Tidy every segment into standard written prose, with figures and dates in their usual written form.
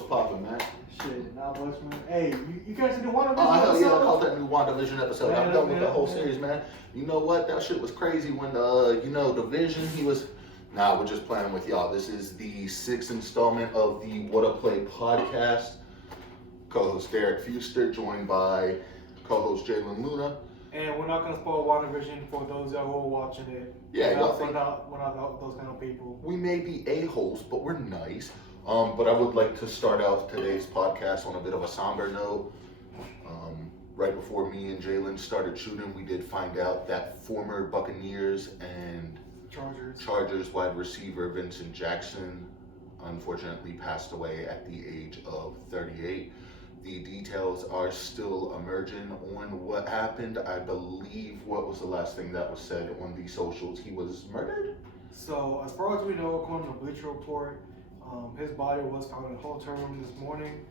What's poppin', man? Shit, not much, man. Hey, you catch the WandaVision hell episode? yeah, I caught that new WandaVision episode. Man, I'm done with the whole man. series, man. You know what? That shit was crazy when, the Vision, he was... Nah, we're just playing with y'all. This is the 6th installment of the WhattaPlay Podcast. Co-host Derek Fuster, joined by co-host Jalen Luna. And we're not going to spoil WandaVision for those that who are watching it. Yeah, y'all think... We're not those kind of people. We may be a-holes, but we're nice. But I would like to start out today's podcast on a bit of a somber note. Right before me and Jalen started shooting, we did find out that former Buccaneers and Chargers wide receiver Vincent Jackson unfortunately passed away at the age of 38. The details are still emerging on what happened. I believe, what was the last thing that was said on the socials? He was murdered? So, as far as we know, according to the Bleacher Report, his body was found in a hotel room this morning.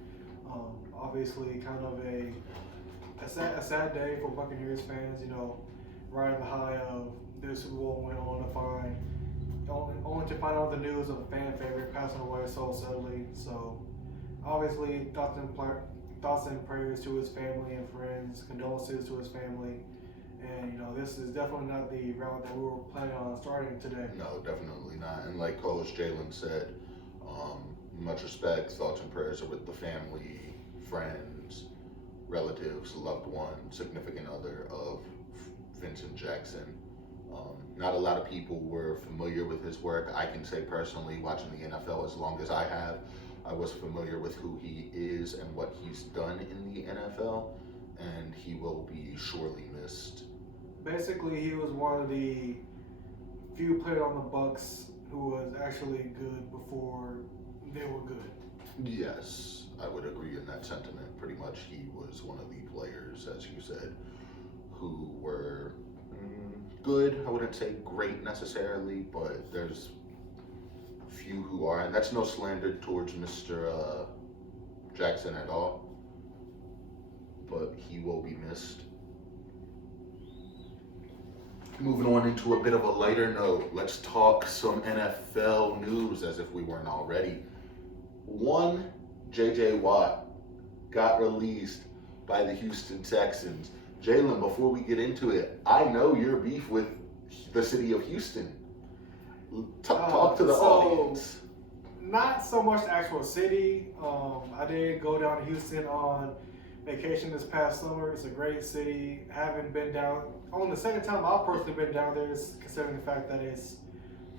Obviously, kind of a sad day for Buccaneers fans. You know, right at the high of their Super Bowl, went on to only to find out the news of a fan favorite passing away so suddenly. So, obviously, thoughts and prayers to his family and friends, condolences to his family. And, this is definitely not the route that we were planning on starting today. No, definitely not. And like Coach Jalen said, much respect, thoughts and prayers are with the family, friends, relatives, loved one, significant other of Vincent Jackson. Not a lot of people were familiar with his work. I can say personally, watching the NFL as long as I have, I was familiar with who he is and what he's done in the NFL, and he will be surely missed. Basically, he was one of the few players on the Bucs who was actually good before they were good. Yes, I would agree in that sentiment. Pretty much he was one of the players, as you said, who were good. I wouldn't say great necessarily, but there's few who are, and that's no slander towards Mr. Jackson at all, but he will be missed. Moving on into a bit of a lighter note, let's talk some NFL news as if we weren't already. One, J.J. Watt got released by the Houston Texans. Jalen, before we get into it, I know your beef with the city of Houston. Talk to the audience. Not so much the actual city. I did go down to Houston on vacation this past summer. It's a great city. Haven't been down. On the second time I've personally been down there, considering the fact that it's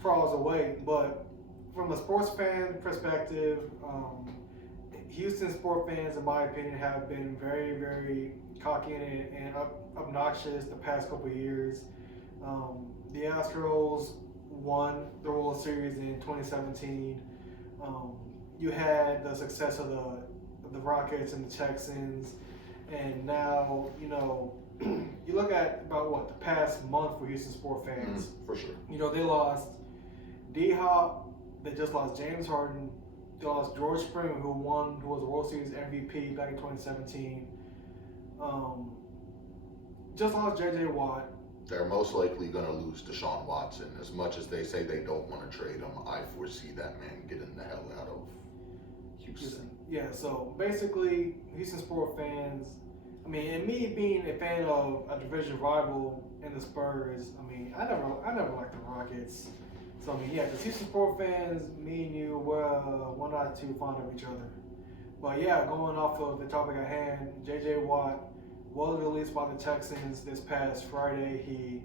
4 hours away. But from a sports fan perspective, Houston sport fans, in my opinion, have been very, very cocky and obnoxious the past couple of years. The Astros won the World Series in 2017. You had the success of the Rockets and the Texans, and now you look at about the past month for Houston sport fans. For sure. They lost D-Hop. They just lost James Harden. They lost George Springer, who was the World Series MVP back in 2017. Just lost J.J. Watt. They're most likely going to lose Deshaun Watson. As much as they say they don't want to trade him, I foresee that man getting the hell out of Houston. Yeah, so basically, Houston sport fans, and me being a fan of a division rival in the Spurs, I never liked the Rockets. So, because Houston sport fans, me and you, we're not too fond of each other. But yeah, going off of the topic at hand, J.J. Watt was released by the Texans this past Friday. He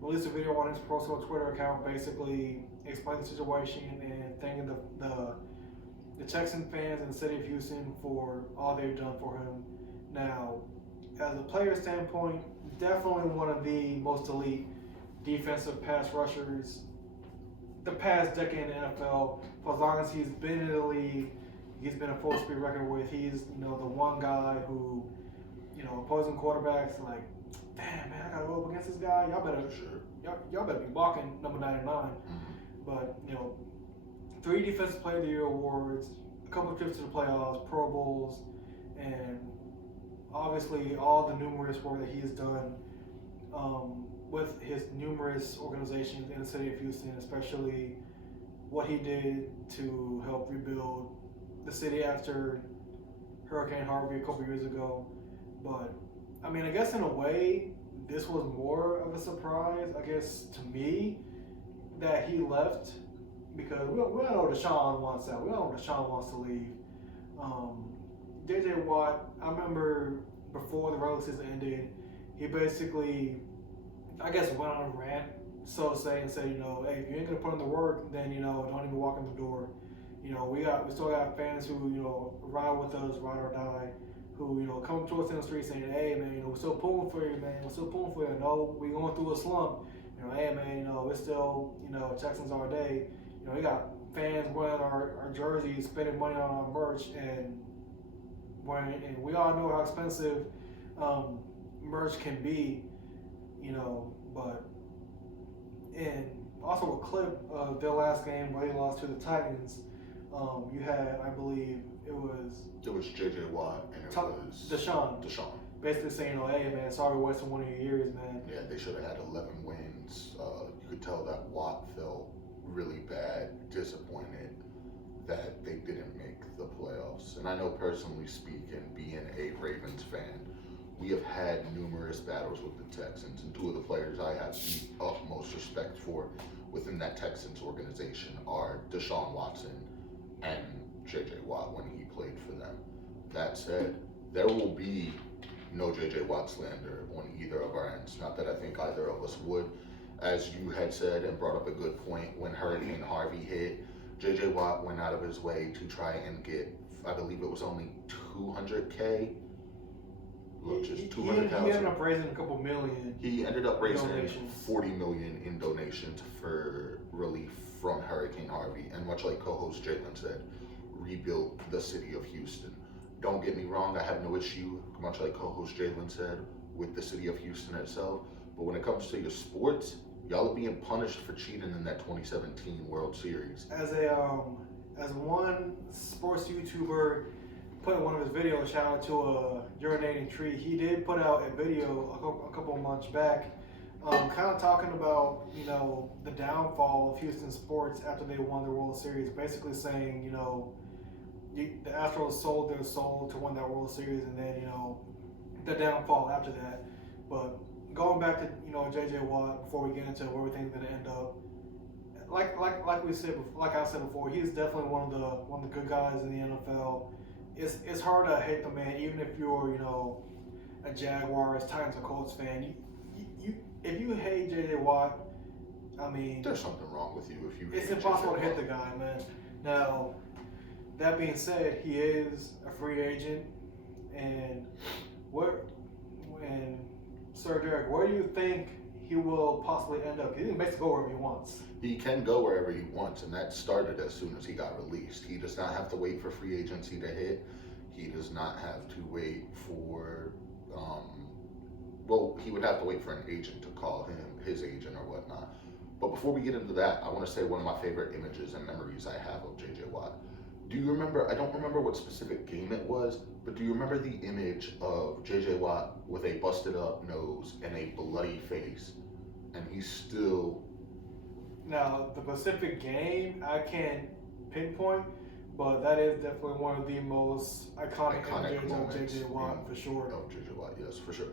released a video on his personal Twitter account, basically explaining the situation and thanking the Texan fans in the city of Houston for all they've done for him. Now, as a player standpoint, definitely one of the most elite defensive pass rushers the past decade in the NFL. For as long as he's been in the league, he's been a full speed record with. He's the one guy who, opposing quarterbacks like, damn man, I gotta go up against this guy. Y'all better be blocking number 99. But 3 Defensive Player of the Year awards, a couple of trips to the playoffs, Pro Bowls, and obviously all the numerous work that he has done with his numerous organizations in the city of Houston, especially what he did to help rebuild the city after Hurricane Harvey a couple years ago. But I mean, I guess in a way, this was more of a surprise, I guess, to me, that he left, because we all know Deshaun wants out. We all know Deshaun wants to leave. JJ Watt, I remember before the regular season ended, he basically, I guess, went on a rant, so to say, and said, hey, if you ain't gonna put in the work, then don't even walk in the door. We still got fans who ride with us, ride or die, who come to us in the street saying, hey man, we're still pulling for you, man. We're still pulling for you. No, we going through a slump. Hey man, we're still Jackson's our day. We got fans wearing our jerseys, spending money on our merch, and we all know how expensive merch can be, but and also a clip of their last game where they lost to the Titans. You had, I believe, it was JJ Watt and it was Deshaun. Basically saying, hey man, sorry we wasted one of your years, man. Yeah, they should have had 11 wins. You could tell that Watt felt really bad, disappointed that they didn't make the playoffs. And I know personally speaking, being a Ravens fan, we have had numerous battles with the Texans, and two of the players I have the utmost respect for within that Texans organization are Deshaun Watson and JJ Watt when he played for them. That said, there will be no JJ Watt slander on either of our ends. Not that I think either of us would. As you had said and brought up a good point, when Hurricane Harvey hit, JJ Watt went out of his way to try and get, I believe it was only $200K. Just 200,000. He ended up raising a couple million. He ended up raising donations. $40 million in donations for relief from Hurricane Harvey, and much like co-host Jalen said, rebuilt the city of Houston. Don't get me wrong, I have no issue, much like co-host Jalen said, with the city of Houston itself. But when it comes to your sports, y'all are being punished for cheating in that 2017 World Series. As one sports YouTuber put in one of his videos, shout out to a urinating tree, he did put out a video a couple months back, kind of talking about the downfall of Houston sports after they won the World Series, basically saying the Astros sold their soul to win that World Series, and then the downfall after that. But going back to JJ Watt, before we get into where we think it's gonna end up, like I said before, he's definitely one of the good guys in the NFL. It's hard to hate the man, even if you're a Jaguars, Titans, or Colts fan. If you hate JJ Watt, I mean, there's something wrong with you if you. It's impossible to hit the guy, man. Now, that being said, he is a free agent, and Sir Dereck, where do you think he will possibly end up? He can basically go wherever he wants. He can go wherever he wants, and that started as soon as he got released. He does not have to wait for free agency to hit. He does not have to wait for, he would have to wait for an agent to call him, his agent or whatnot. But before we get into that, I want to say one of my favorite images and memories I have of JJ Watt. Do you remember, I don't remember what specific game it was, but do you remember the image of JJ Watt with a busted up nose and a bloody face? And he's still... Now, the specific game, I can't pinpoint, but that is definitely one of the most iconic images of JJ Watt, for sure. Of JJ Watt, yes, for sure.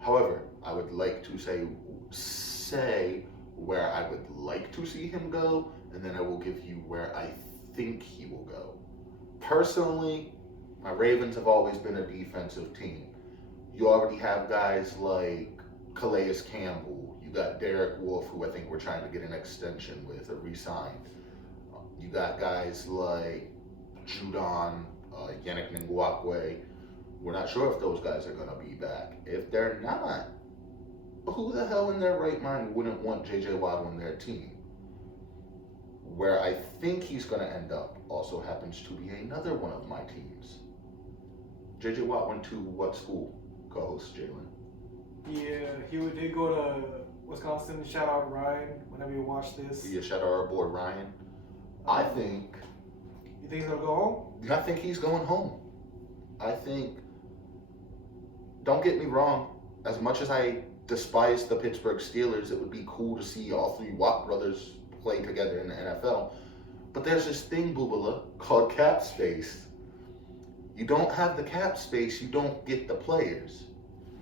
However, I would like to say where I would like to see him go, and then I will give you where I think he will go. Personally, my Ravens have always been a defensive team. You already have guys like Calais Campbell. You got Derek Wolfe, who I think we're trying to get an extension with or re-signed. You got guys like Judon, Yannick Ngakoue. We're not sure if those guys are going to be back. If they're not, who the hell in their right mind wouldn't want JJ Watt on their team? Where I think he's going to end up also happens to be another one of my teams. JJ Watt went to what school, co-host Jalen? Yeah, he did go to Wisconsin. Shout out Ryan whenever you watch this. Yeah, shout out our boy Ryan. I think... You think he's going to go home? I think he's going home. I think... Don't get me wrong. As much as I despise the Pittsburgh Steelers, it would be cool to see all three Watt brothers play together in the NFL. But there's this thing, Boobala, called cap space. You don't have the cap space, you don't get the players.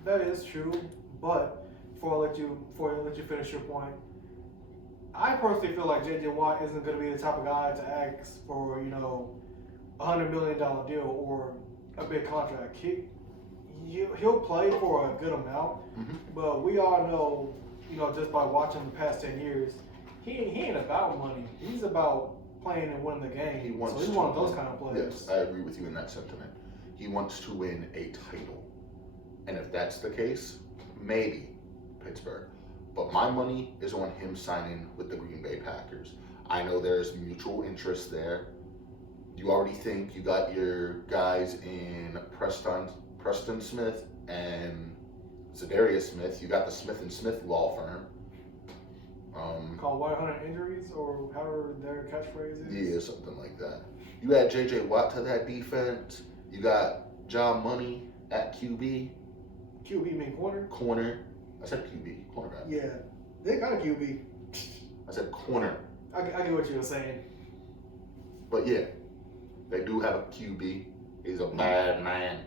That is true, but before I let you finish your point, I personally feel like J.J. Watt isn't going to be the type of guy to ask for, $100 million deal or a big contract. He'll play for a good amount, but we all know, just by watching the past 10 years, he ain't about money. He's about playing and winning the game. He's one of those kind of players. Yes, I agree with you in that sentiment. He wants to win a title. And if that's the case, maybe Pittsburgh. But my money is on him signing with the Green Bay Packers. I know there's mutual interest there. You already think you got your guys in Preston Smith and Zadarius Smith. You got the Smith & Smith law firm. Called 100 Injuries, or however their catchphrase is. Yeah, something like that. You add J.J. Watt to that defense. You got John Money at QB. QB mean corner? Corner. I said QB. Cornerback. Yeah. They got a QB. I said corner. I get what you were saying. But yeah, they do have a QB. He's a bad man.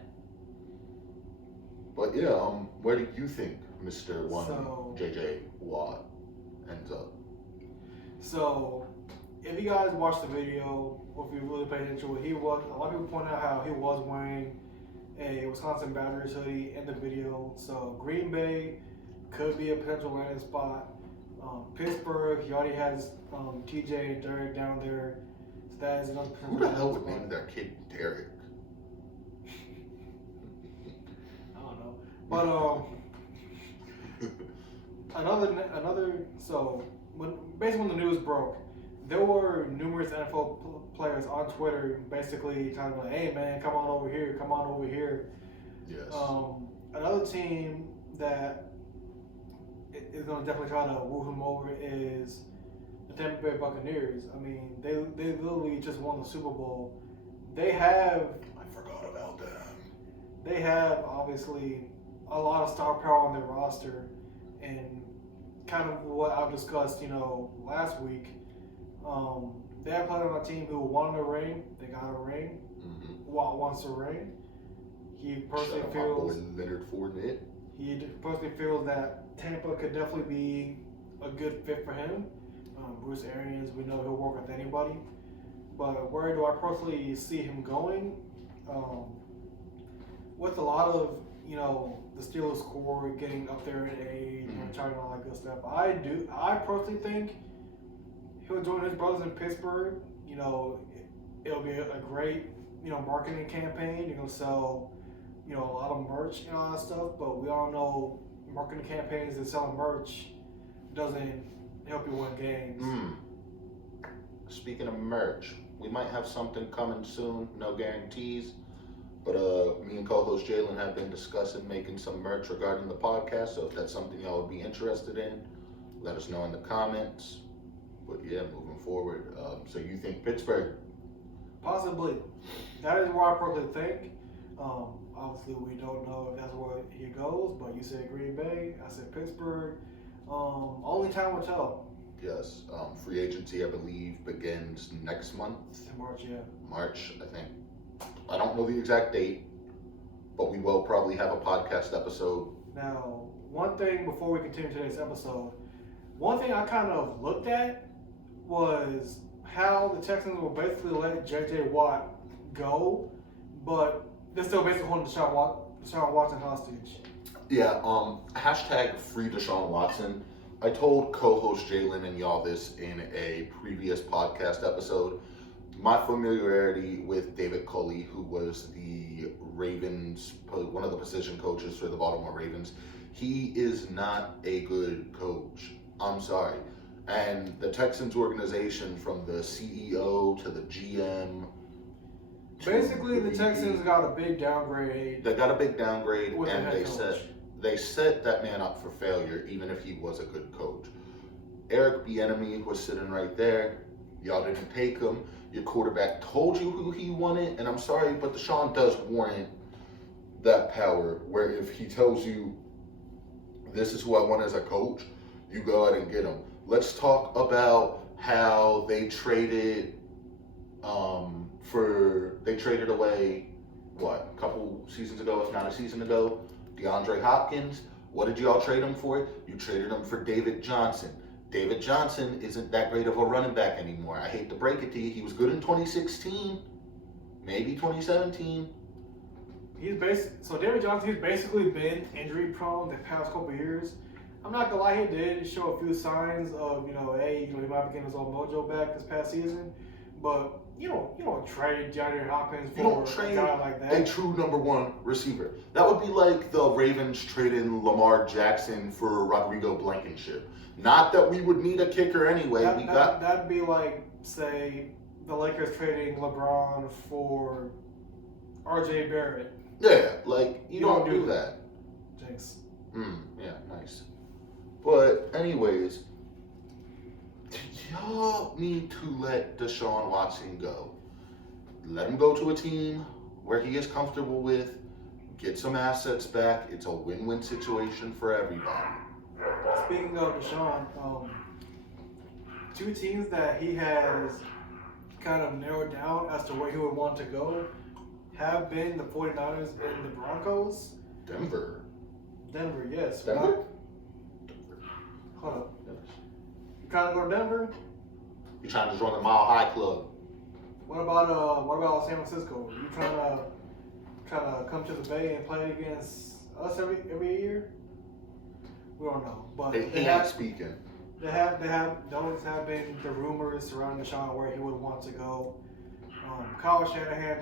But yeah, where do you think Mr. J.J. Watt ends up? So, if you guys watched the video, or if you really paid attention to it, a lot of people point out how he was wearing a Wisconsin Badgers hoodie in the video. So, Green Bay could be a potential landing spot. Pittsburgh, he already has TJ and Dereck down there. So that is another potential. Who the hell would name their kid Dereck? I don't know. But when the news broke, there were numerous NFL players on Twitter basically kind of like, hey man, come on over here. Yes. Another team that is going to definitely try to woo him over is the Tampa Bay Buccaneers. I mean, they literally just won the Super Bowl. I forgot about them. They have obviously a lot of star power on their roster, and kind of what I've discussed, last week. They have played on a team who won a ring. They got a ring. Watt wants a ring. He personally feels Leonard Fournette. He personally feels that Tampa could definitely be a good fit for him. Bruce Arians, we know he'll work with anybody. But where do I personally see him going? With a lot of the Steelers core getting up there in age and trying all that good stuff, I personally think he'll join his brothers in Pittsburgh. It'll be a great marketing campaign. You're gonna sell a lot of merch and all that stuff, but we all know marketing campaigns and selling merch doesn't help you win games. Speaking of merch, we might have something coming soon, no guarantees, but me and co-host Jalen have been discussing making some merch regarding the podcast, so if that's something y'all would be interested in, let us know in the comments. But yeah, moving forward, so you think Pittsburgh? Possibly. That is where I personally think. Obviously, we don't know if that's where he goes, but you said Green Bay, I said Pittsburgh. Only time will tell. Yes. Free agency, I believe, begins next month. March, yeah. March, I think. I don't know the exact date, but we will probably have a podcast episode. Now, one thing before we continue today's episode, one thing I kind of looked at was how the Texans will basically let J.J. Watt go, but they're still basically holding Deshaun Watson hostage. Yeah, hashtag free Deshaun Watson. I told co-host Jalen and y'all this in a previous podcast episode. My familiarity with David Culley, who was the Ravens, one of the position coaches for the Baltimore Ravens, he is not a good coach. I'm sorry. And the Texans organization, from the CEO to the GM. Basically, the Texans got a big downgrade. They got a big downgrade, and they set that man up for failure, even if he was a good coach. Eric Bieniemy was sitting right there. Y'all didn't take him. Your quarterback told you who he wanted, and I'm sorry, but Deshaun does warrant that power, where if he tells you, this is who I want as a coach, you go out and get him. Let's talk about how they traded They traded away, a couple seasons ago, if not a season ago, DeAndre Hopkins. What did y'all trade him for? You traded him for David Johnson. David Johnson isn't that great of a running back anymore. I hate to break it to you. He was good in 2016, maybe 2017. So David Johnson, he's basically been injury prone the past couple of years. I'm not gonna lie, he did show a few signs of, he might be getting his old mojo back this past season. But you don't trade DeAndre Hopkins for a guy like that. A true number one receiver. That would be like the Ravens trading Lamar Jackson for Rodrigo Blankenship. Not that we would need a kicker anyway. That'd be like, say, the Lakers trading LeBron for RJ Barrett. Yeah, like you don't do that. Jinx. Yeah, nice. But anyways, y'all need to let Deshaun Watson go. Let him go to a team where he is comfortable with. Get some assets back. It's a win-win situation for everybody. Speaking of Deshaun, two teams that he has kind of narrowed down as to where he would want to go have been the 49ers and the Broncos. Denver, yes. Denver? Hold up. You kind of go to Denver? You trying to join the Mile High Club? What about San Francisco? You trying to come to the Bay and play against us every year? We don't know, but He ain't speaking. Those have been the rumors surrounding Deshaun where he would want to go. Kyle Shanahan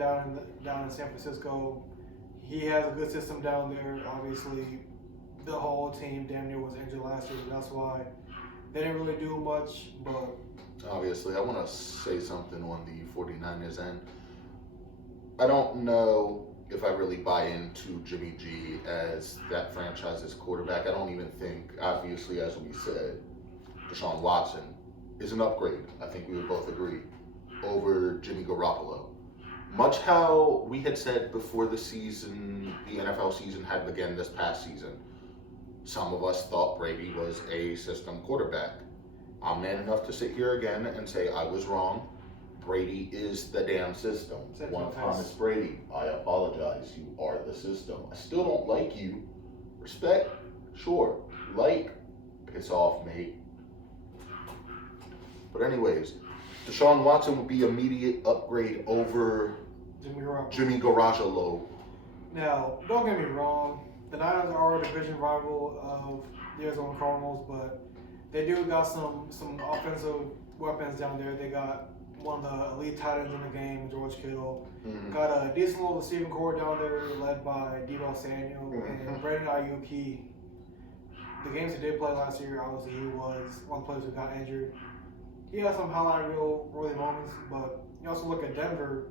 down in San Francisco, he has a good system down there. Obviously, the whole team damn near was injured last year, so that's why they didn't really do much. But obviously, I want to say something on the 49ers end. I don't know if I really buy into Jimmy G as that franchise's quarterback. I don't even think, obviously, as we said, Deshaun Watson is an upgrade. I think we would both agree over Jimmy Garoppolo. Much how we had said before the season, the NFL season had begun this past season, some of us thought Brady was a system quarterback. I'm man enough to sit here again and say I was wrong. Brady is the damn system. One Thomas Brady, I apologize. You are the system. I still don't like you. Respect? Sure. Like? Piss off, mate. But anyways, Deshaun Watson would be immediate upgrade over Jimmy Garoppolo. Now, don't get me wrong. The Niners are a division rival of the Arizona Cardinals, but they do got some offensive weapons down there. They got one of the elite tight ends in the game, George Kittle. Mm-hmm. Got a decent little receiving core down there led by Deebo Samuel and Brandon Ayuk. The games he did play last year, obviously he was one of the players who got injured. He had some highlight reel worthy moments, but you also look at Denver.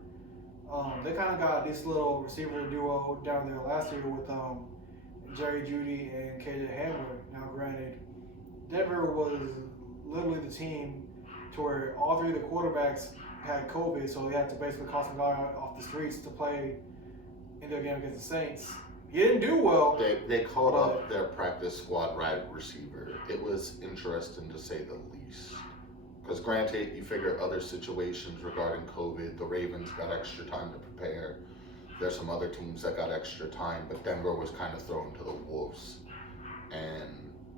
They kind of got a decent little receiver duo down there last year with Jerry Jeudy and KJ Hamler. Now, granted, Denver was literally the team to where all three of the quarterbacks had COVID, so they had to basically call some guy off the streets to play in their game against the Saints. He didn't do well. They called up their practice squad wide receiver. It was interesting to say the least. Because granted, you figure other situations regarding COVID, the Ravens got extra time to prepare. There's some other teams that got extra time, but Denver was kind of thrown to the wolves. And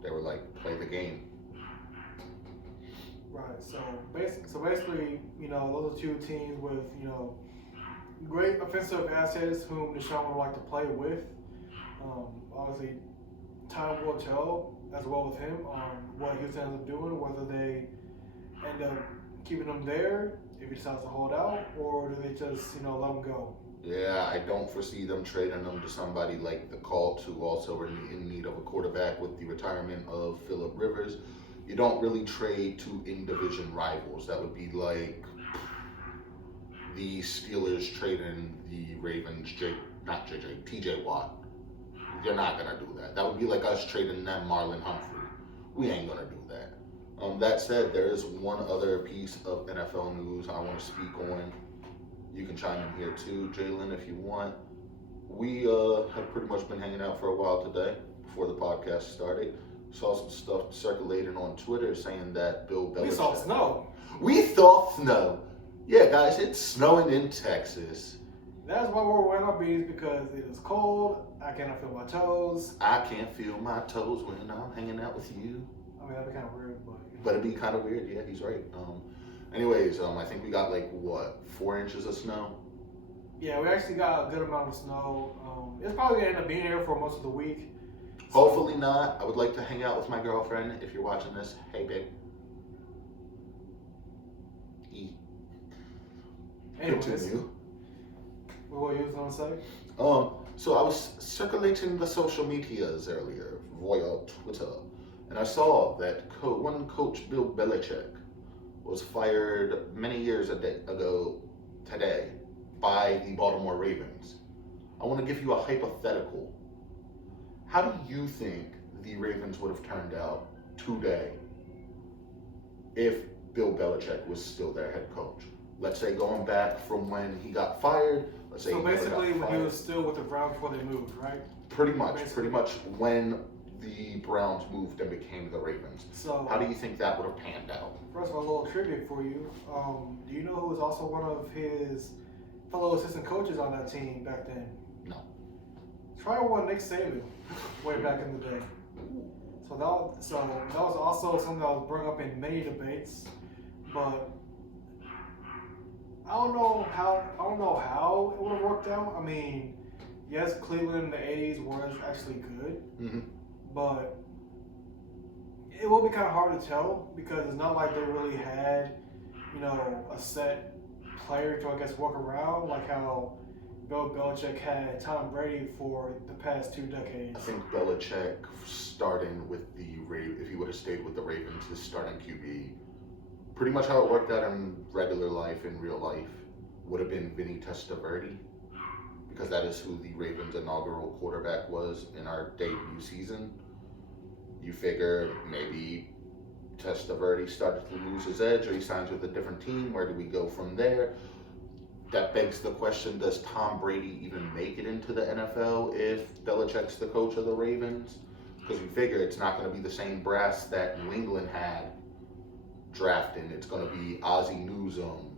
they were like, play the game. Right, so basically, those are two teams with, great offensive assets whom Deshaun would like to play with. Obviously, time will tell as well with him on what Houston ends up doing, whether they end up keeping him there if he decides to hold out, or do they just, let him go? Yeah, I don't foresee them trading him to somebody like the Colts, who also are in need of a quarterback with the retirement of Phillip Rivers. You don't really trade to in-division rivals. That would be like the Steelers trading the Ravens, TJ Watt. You're not going to do that. That would be like us trading them Marlon Humphrey. We ain't going to do that. That said, there is one other piece of NFL news I want to speak on. You can chime in here too, Jalen, if you want. We have pretty much been hanging out for a while today before the podcast started. Saw some stuff circulating on Twitter saying that Bill Belichick... We saw snow. We thought snow. Yeah, guys, it's snowing in Texas. That's why we're wearing our beanies, because it is cold. I cannot feel my toes. I can't feel my toes when I'm hanging out with you. I mean, that'd be kind of weird, but. But it'd be kind of weird. Yeah, he's right. Anyways, I think we got 4 inches of snow. Yeah, we actually got a good amount of snow. It's probably gonna end up being here for most of the week. Hopefully not. I would like to hang out with my girlfriend. If you're watching this, hey babe. Anyways, Continue. what you was gonna say? So I was circulating the social medias earlier, via Twitter, and I saw that one coach, Bill Belichick, was fired many years ago today by the Baltimore Ravens. I want to give you a hypothetical. How do you think the Ravens would have turned out today if Bill Belichick was still their head coach? Let's say going back from when he got fired. Let's say So he never basically, got when fired. he was still with the Browns before they moved, right? Pretty much when the Browns moved and became the Ravens. So How do you think that would have panned out? first of all, a little trivia for you. Do you know who was also one of his fellow assistant coaches on that team back then? No. Try one Nick Saban way back in the day. So that was also something that was brought up in many debates, but I don't know how it would have worked out. I mean, yes, Cleveland in the '80s was actually good, Mm-hmm. but it will be kind of hard to tell because it's not like they really had, a set player to, I guess, walk around like how Bill Belichick had Tom Brady for the past 2 decades. I think Belichick starting with if he would have stayed with the Ravens, his starting QB, pretty much how it worked out in regular life, in real life, would have been Vinny Testaverde, because that is who the Ravens' inaugural quarterback was in our debut season. You figure maybe Testaverde started to lose his edge, or he signs with a different team. Where do we go from there? That begs the question, does Tom Brady even make it into the NFL if Belichick's the coach of the Ravens? Because we figure it's not going to be the same brass that New England had drafting. It's going to be Ozzie Newsome,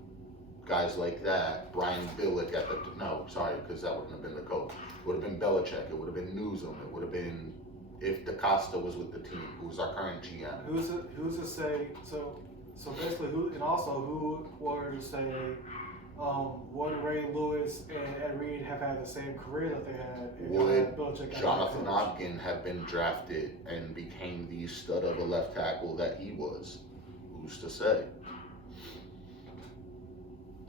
guys like that. Brian Billick because that wouldn't have been the coach. It would have been Belichick. It would have been Newsome. It would have been if DaCosta was with the team, who was our current GM. Who's to say? So basically, who were to say? Would Ray Lewis and Ed Reed have had the same career that they had? Would Belichick Jonathan Ogden have been drafted and became the stud of a left tackle that he was? Who's to say?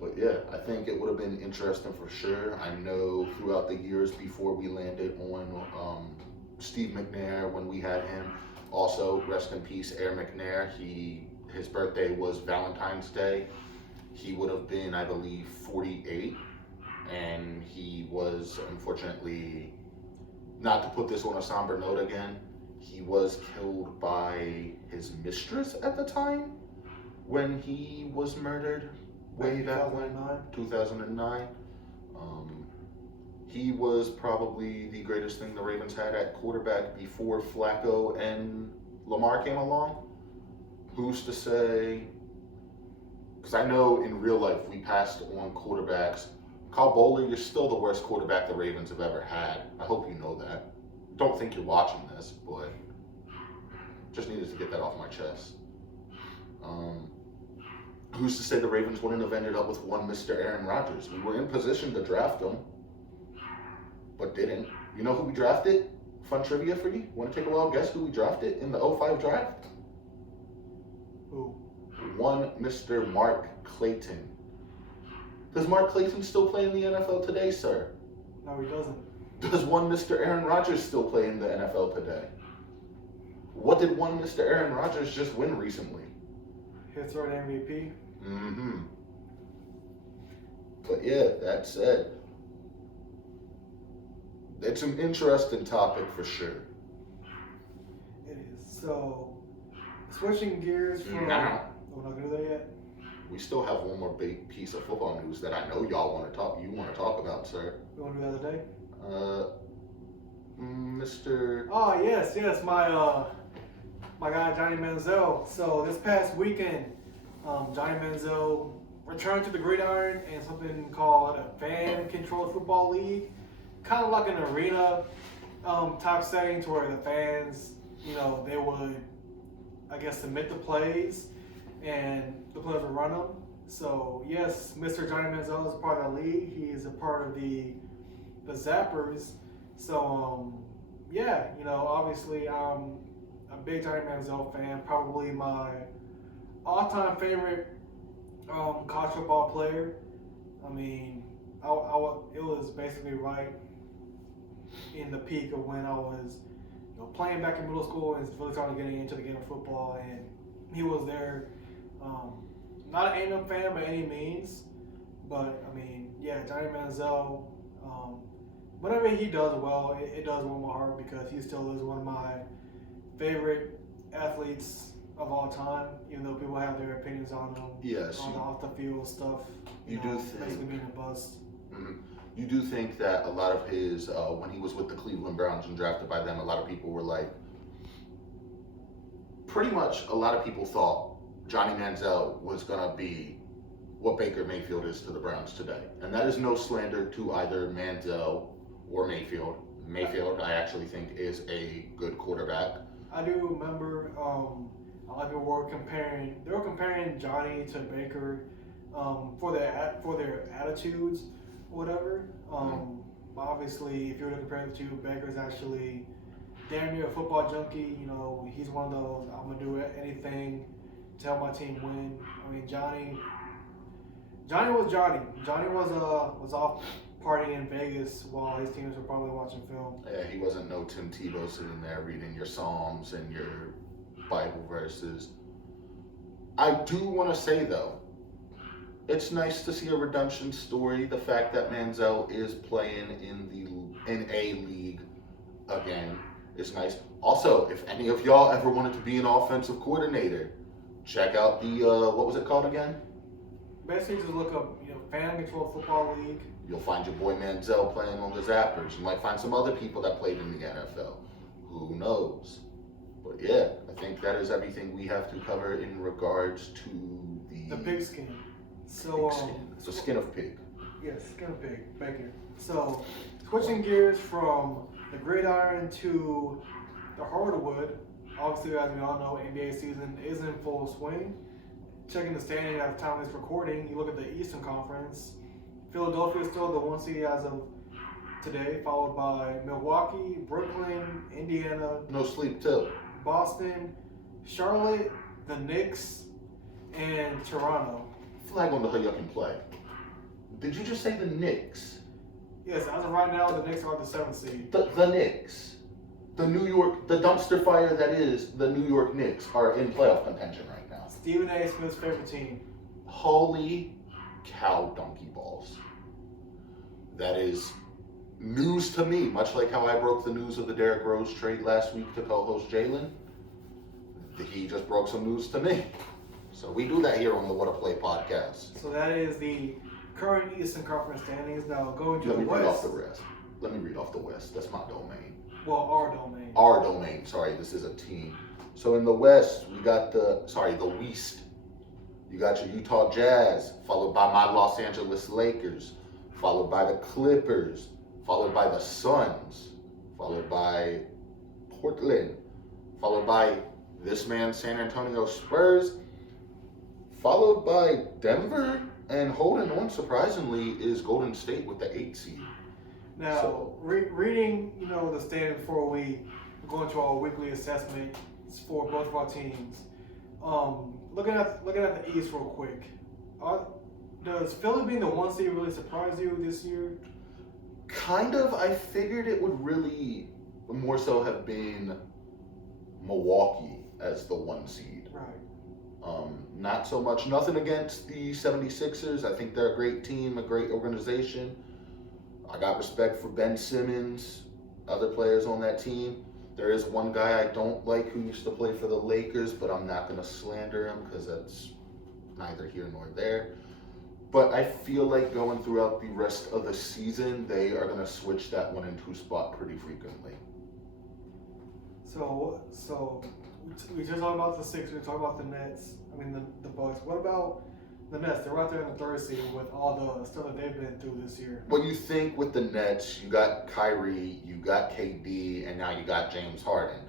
But yeah, I think it would have been interesting for sure. I know throughout the years before we landed on Steve McNair, when we had him, also rest in peace, Air McNair. His birthday was Valentine's Day. He would have been, I believe, 48, and he was, unfortunately, not to put this on a somber note again, he was killed by his mistress at the time when he was murdered way back when, 2009. He was probably the greatest thing the Ravens had at quarterback before Flacco and Lamar came along. Who's to say? Because I know in real life we passed on quarterbacks. Kyle Bowler, you're still the worst quarterback the Ravens have ever had. I hope you know that. Don't think you're watching this, but just needed to get that off my chest. Who's to say the Ravens wouldn't have ended up with one Mr. Aaron Rodgers? We were in position to draft him, but didn't. You know who we drafted? Fun trivia for you. Want to take a wild guess who we drafted in the 05 draft? Who? One Mr. Mark Clayton. Does Mark Clayton still play in the NFL today, sir? No, he doesn't. Does one Mr. Aaron Rodgers still play in the NFL today? What did one Mr. Aaron Rodgers just win recently? His third MVP. Mm-hmm. But yeah, that said, it's an interesting topic for sure. It is. So, switching gears from... Now, We're not going to do that yet? we still have one more big piece of football news that I know you want to talk about, sir. You want to do that today? Mr. Oh, yes, my guy Johnny Manziel. So this past weekend, Johnny Manziel return to the Gridiron and something called a fan-controlled football league, kind of like an arena type setting to where the fans, they would, I guess, submit the plays and the players would run them. So yes, Mr. Johnny Manziel is a part of the league. He is a part of the Zappers. So yeah, obviously I'm a big Johnny Manziel fan. Probably my all-time favorite college football player. I mean, it was basically right in the peak of when I was, playing back in middle school and really starting getting into the game of football, and he was there. Not an A&M fan by any means, but I mean, yeah, Johnny Manziel. Whenever he does well, it does warm my heart because he still is one of my favorite athletes of all time. Even though people have their opinions on him, on the off the field stuff. You do think basically being a bust. Mm-hmm. You do think that a lot of his when he was with the Cleveland Browns and drafted by them, a lot of people were like, pretty much a lot of people thought Johnny Manziel was gonna be what Baker Mayfield is to the Browns today, and that is no slander to either Manziel or Mayfield. Mayfield, I actually think, is a good quarterback. I do remember a lot of people were comparing Johnny to Baker for their attitudes or whatever. Obviously, if you were to compare the two, Baker's actually damn near a football junkie. He's one of those, I'm gonna do anything to help my team win. I mean, Johnny was Johnny. Johnny was off partying in Vegas while his teams were probably watching film. Yeah, he wasn't no Tim Tebow sitting there reading your Psalms and your Bible verses. I do want to say, though, it's nice to see a redemption story. The fact that Manziel is playing in a league again is nice. Also, if any of y'all ever wanted to be an offensive coordinator, check out the what was it called again? Basically, just look up fan-controlled football league. You'll find your boy Manziel playing on the Zappers. You might find some other people that played in the NFL. Who knows? But yeah, I think that is everything we have to cover in regards to the pigskin. So the skin of pig. Yes, skin of pig. Baker. So switching gears from the Gridiron to the hardwood. Obviously, as we all know, NBA season is in full swing. Checking the standing at the time of this recording, you look at the Eastern Conference. Philadelphia is still the 1 seed as of today, followed by Milwaukee, Brooklyn, Indiana. No sleep too. Boston, Charlotte, the Knicks, and Toronto. Flag on the Hayakin play. Did you just say the Knicks? Yes, as of right now, the Knicks are the 7th seed. The Knicks. The dumpster fire that is the New York Knicks are in playoff contention right now. Stephen A. Smith's favorite team. Holy cow, donkey balls. That is news to me, much like how I broke the news of the Derrick Rose trade last week to co-host Jalen. He just broke some news to me. So we do that here on the WhattaPlay Podcast. So that is the current Eastern Conference standings. Now going to Let the me West. read off the West. That's my domain. Well, our domain. Our domain. Sorry, this is a team. So in the West, we got the West. You got your Utah Jazz, followed by my Los Angeles Lakers, followed by the Clippers, followed by the Suns, followed by Portland, followed by this man San Antonio Spurs, followed by Denver, and holding on surprisingly is Golden State with the 8th seed. Now, reading, the standing before we go into our weekly assessment for both of our teams. Looking at the East real quick. Does Philly being the 1 seed really surprise you this year? Kind of. I figured it would really more so have been Milwaukee as the 1 seed. Right. Not so much. Nothing against the 76ers. I think they're a great team, a great organization. I got respect for Ben Simmons, other players on that team. There is one guy I don't like who used to play for the Lakers, but I'm not going to slander him because that's neither here nor there. But I feel like going throughout the rest of the season, they are going to switch that 1 and 2 spot pretty frequently. So we just talked about the Sixers, we talked about the Nets, the Bucks. What about the Nets, they're right there in the third seed with all the stuff that they've been through this year. Well, you think with the Nets, you got Kyrie, you got KD, and now you got James Harden.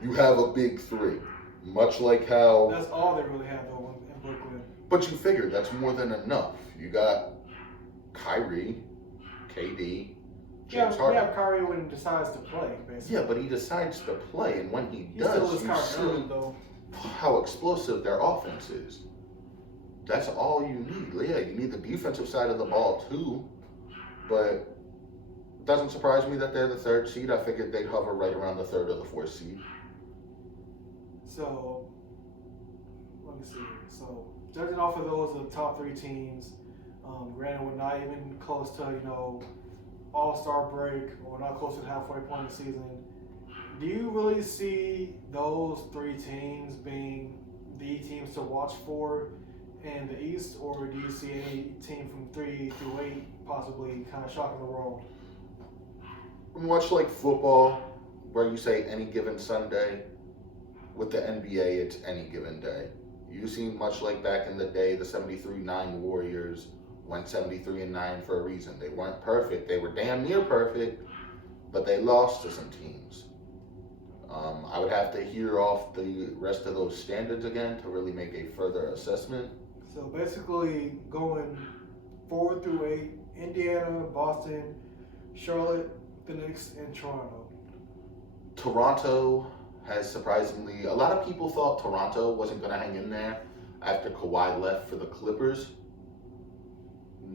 You have a big three, much like how. That's all they really have though in Brooklyn. But you figure that's more than enough. You got Kyrie, KD, James Harden. Yeah, Kyrie when he decides to play, basically. Yeah, but he decides to play, and when he Still does, is you Kyrie see Irving, though. how explosive their offense is. That's all you need. Yeah, you need the defensive side of the ball too, but it doesn't surprise me that they're the third seed. I figured they'd hover right around the third or the fourth seed. So, let me see here. So, judging off of those, the top three teams, granted, we're not even close to, All-Star break, or we're not close to the halfway point of the season. Do you really see those three teams being the teams to watch for in the East, or do you see any team from 3 through 8 possibly kind of shocking the world? Much like football, where you say any given Sunday, with the NBA, it's any given day. You seem much like back in the day, the 73-9 Warriors went 73-9 for a reason. They weren't perfect. They were damn near perfect, but they lost to some teams. I would have to hear off the rest of those standards again to really make a further assessment. So basically going 4 through 8, Indiana, Boston, Charlotte, the Knicks, and Toronto. Toronto has surprisingly, a lot of people thought Toronto wasn't going to hang in there after Kawhi left for the Clippers.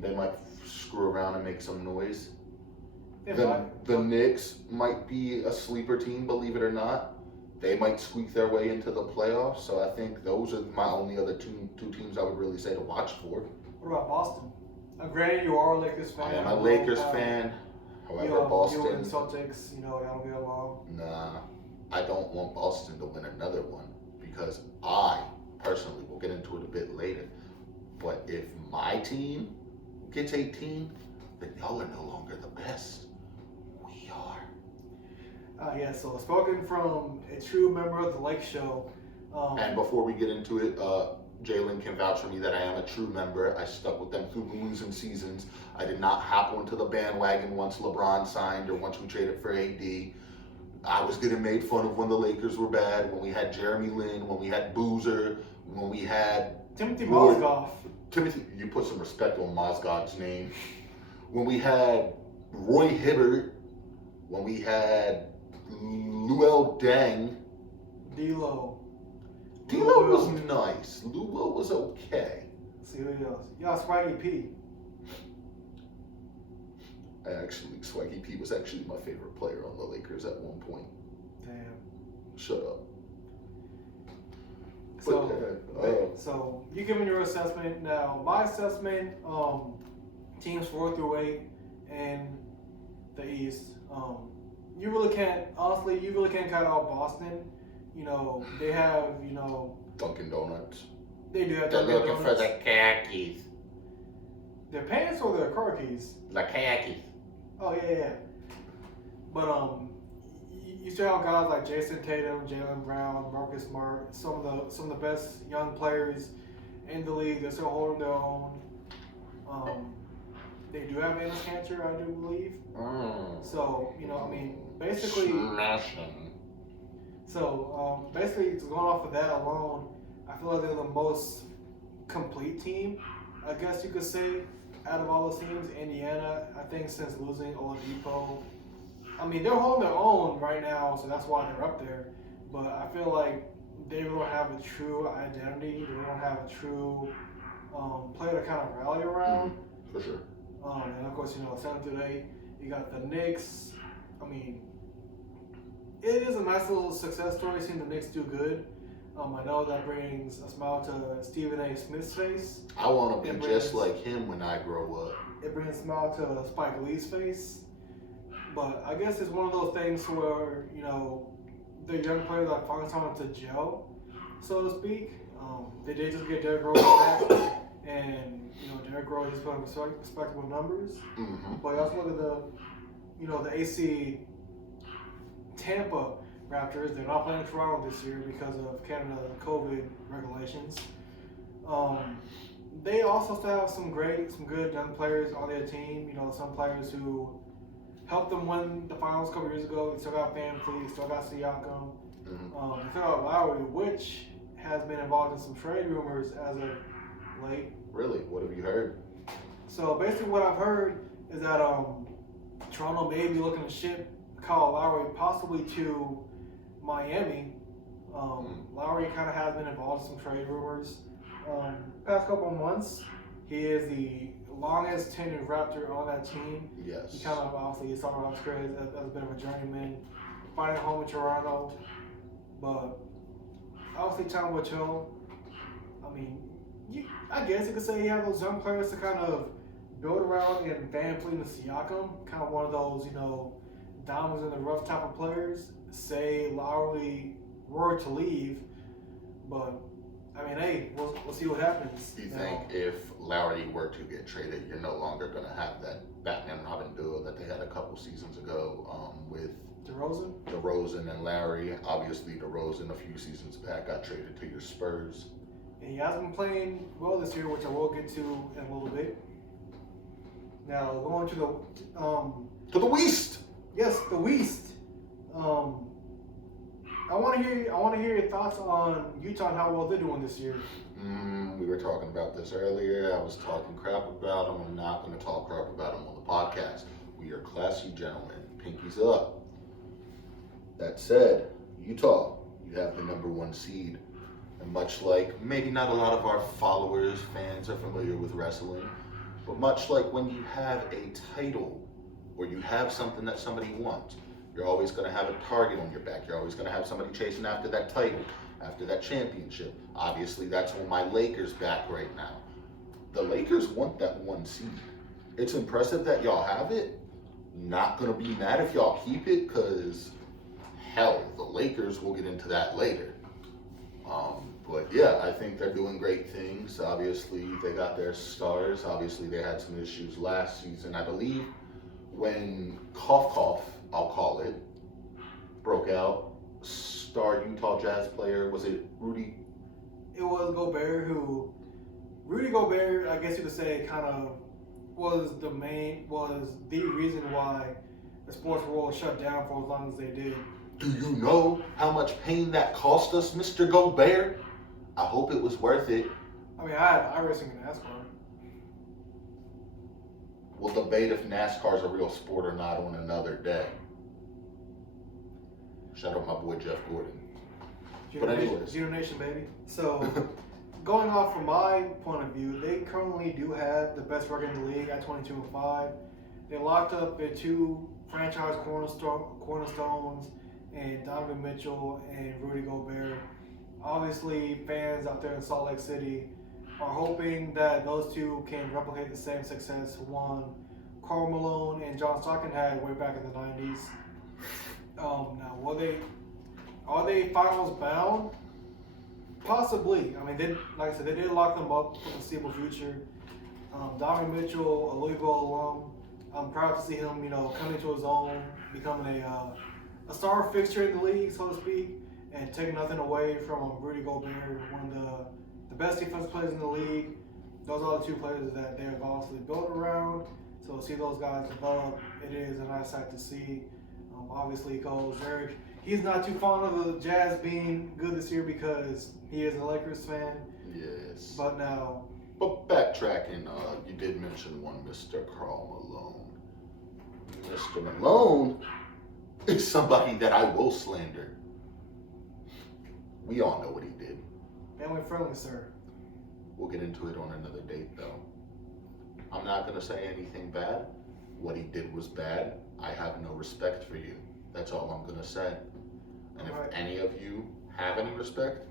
They might screw around and make some noise. The Knicks might be a sleeper team, believe it or not. They might squeak their way into the playoffs. So I think those are my only other two teams I would really say to watch for. What about Boston? Granted, you are a Lakers fan. I am a Lakers fan. However, Boston. You and Celtics, that'll get along. Nah, I don't want Boston to win another one because I personally, we'll get into it a bit later, but if my team gets 18, then y'all are no longer the best. We are. Yeah, so spoken from a true member of the Lake Show. And before we get into it, Jalen can vouch for me that I am a true member. I stuck with them through the losing seasons. I did not hop onto the bandwagon once LeBron signed or once we traded for AD. I was getting made fun of when the Lakers were bad, when we had Jeremy Lin, when we had Boozer, when we had Timothy Mozgov. Timothy, you put some respect on Mozgov's name. When we had Roy Hibbert, when we had Luol Deng. D'Lo. D'Lo was nice. Luol was okay. See who else? Y'all, Swaggy P. Swaggy P was actually my favorite player on the Lakers at one point. Damn. Shut up. So you give me your assessment. Now, my assessment, teams 4 through 8 in the East. You really can't count out Boston. They have, Dunkin' Donuts. They do have They're Dunkin' looking Donuts. for the khakis. Their pants or their car keys? The khakis. Oh, yeah. But, you still have guys like Jason Tatum, Jaylen Brown, Marcus Smart, some of the best young players in the league. They're still holding their own. They do have Enes Kanter, I do believe. So, basically. Smashing. So, basically, just going off of that alone, I feel like they're the most complete team, I guess you could say, out of all those teams. Indiana, I think since losing Oladipo, they're holding their own right now, so that's why they're up there. But I feel like they don't have a true identity. They don't have a true player to kind of rally around. For sure. And of course, 7 through 8, you got the Knicks. It is a nice little success story seeing the Knicks do good. I know that brings a smile to Stephen A. Smith's face. I want to be just like him when I grow up. It brings a smile to Spike Lee's face. But I guess it's one of those things where, the young players that finally time to gel, so to speak. They did just get Derrick Rose back. And, Derrick Rose is putting respectable numbers. Mm-hmm. But you also look at the AC Tampa Raptors. They're not playing Toronto this year because of Canada COVID regulations. they also still have some good young players on their team. You know, some players who helped them win the finals a couple years ago. They still got VanVleet, still got Siakam, they still got Lowry, which has been involved in some trade rumors as of late. Really? What have you heard? So basically, what I've heard is that Toronto may be looking to ship Kyle Lowry possibly to Miami. Lowry kind of has been involved in some trade rumors. Past couple of months, he is the longest tenured Raptor on that team. Yes. He kind of obviously started off career as a bit of a journeyman, finding a home in Toronto. But obviously, time will tell. I mean, I guess you could say you have those young players to kind of build around, and VanVleet and Siakam, kind of one of those, you know, diamonds in the rough type of players. Say Lowry were to leave, but I mean, hey, we'll see what happens. Do you think if Lowry were to get traded, you're no longer going to have that Batman Robin duo that they had a couple seasons ago with DeRozan and Lowry? Obviously, DeRozan a few seasons back got traded to your Spurs. And he hasn't been playing well this year, which I will get to in a little bit. Now, going to the West. Yes, the West. I want to hear your thoughts on Utah and how well they're doing this year. We were talking about this earlier. I was talking crap about them. I'm not going to talk crap about them on the podcast. We are classy gentlemen. Pinkies up. That said, Utah, you have the number 1 seed. And much like, maybe not a lot of our followers, fans are familiar with wrestling, but much like when you have a title or you have something that somebody wants, you're always going to have a target on your back. You're always going to have somebody chasing after that title, after that championship. Obviously, that's on my Lakers' back right now. The Lakers want that 1 seed. It's impressive that y'all have it. Not going to be mad if y'all keep it, because, hell, the Lakers, will get into that later. But yeah, I think they're doing great things. Obviously, they got their stars. Obviously, they had some issues last season. I believe when Cough, I'll call it, broke out, star Utah Jazz player, was it Rudy? It was Rudy Gobert, I guess you could say, kind of was the reason why the sports world shut down for as long as they did. Do you know how much pain that cost us, Mr. Gobert? I hope it was worth it. I mean, I racing in NASCAR. We'll debate if NASCAR's a real sport or not on another day. Shout out my boy Jeff Gordon. Junior Nation, baby. So, going off from my point of view, they currently do have the best record in the league at 22-5. They locked up their 2 franchise cornerstones, and Donovan Mitchell and Rudy Gobert. Obviously, fans out there in Salt Lake City are hoping that those 2 can replicate the same success one Karl Malone and John Stockton had way back in the 90s. Now, are they finals bound? Possibly. I mean, like I said, they did lock them up for the foreseeable future. Donovan Mitchell, a Louisville alum. I'm proud to see him, coming to his own, becoming a star fixture in the league, so to speak, and taking nothing away from Rudy Gobert, one of the best defensive players in the league. Those are the 2 players that they have obviously built around. So to see those guys develop, it is a nice sight to see. Obviously, Cohost Jalen, he's not too fond of the Jazz being good this year because he is a Lakers fan. Yes. But backtracking, you did mention one Mr. Karl Malone. Mr. Malone is somebody that I will slander. We all know what he did. Family friendly, sir. We'll get into it on another date, though. I'm not going to say anything bad. What he did was bad. I have no respect for you. That's all I'm going to say. And if any of you have any respect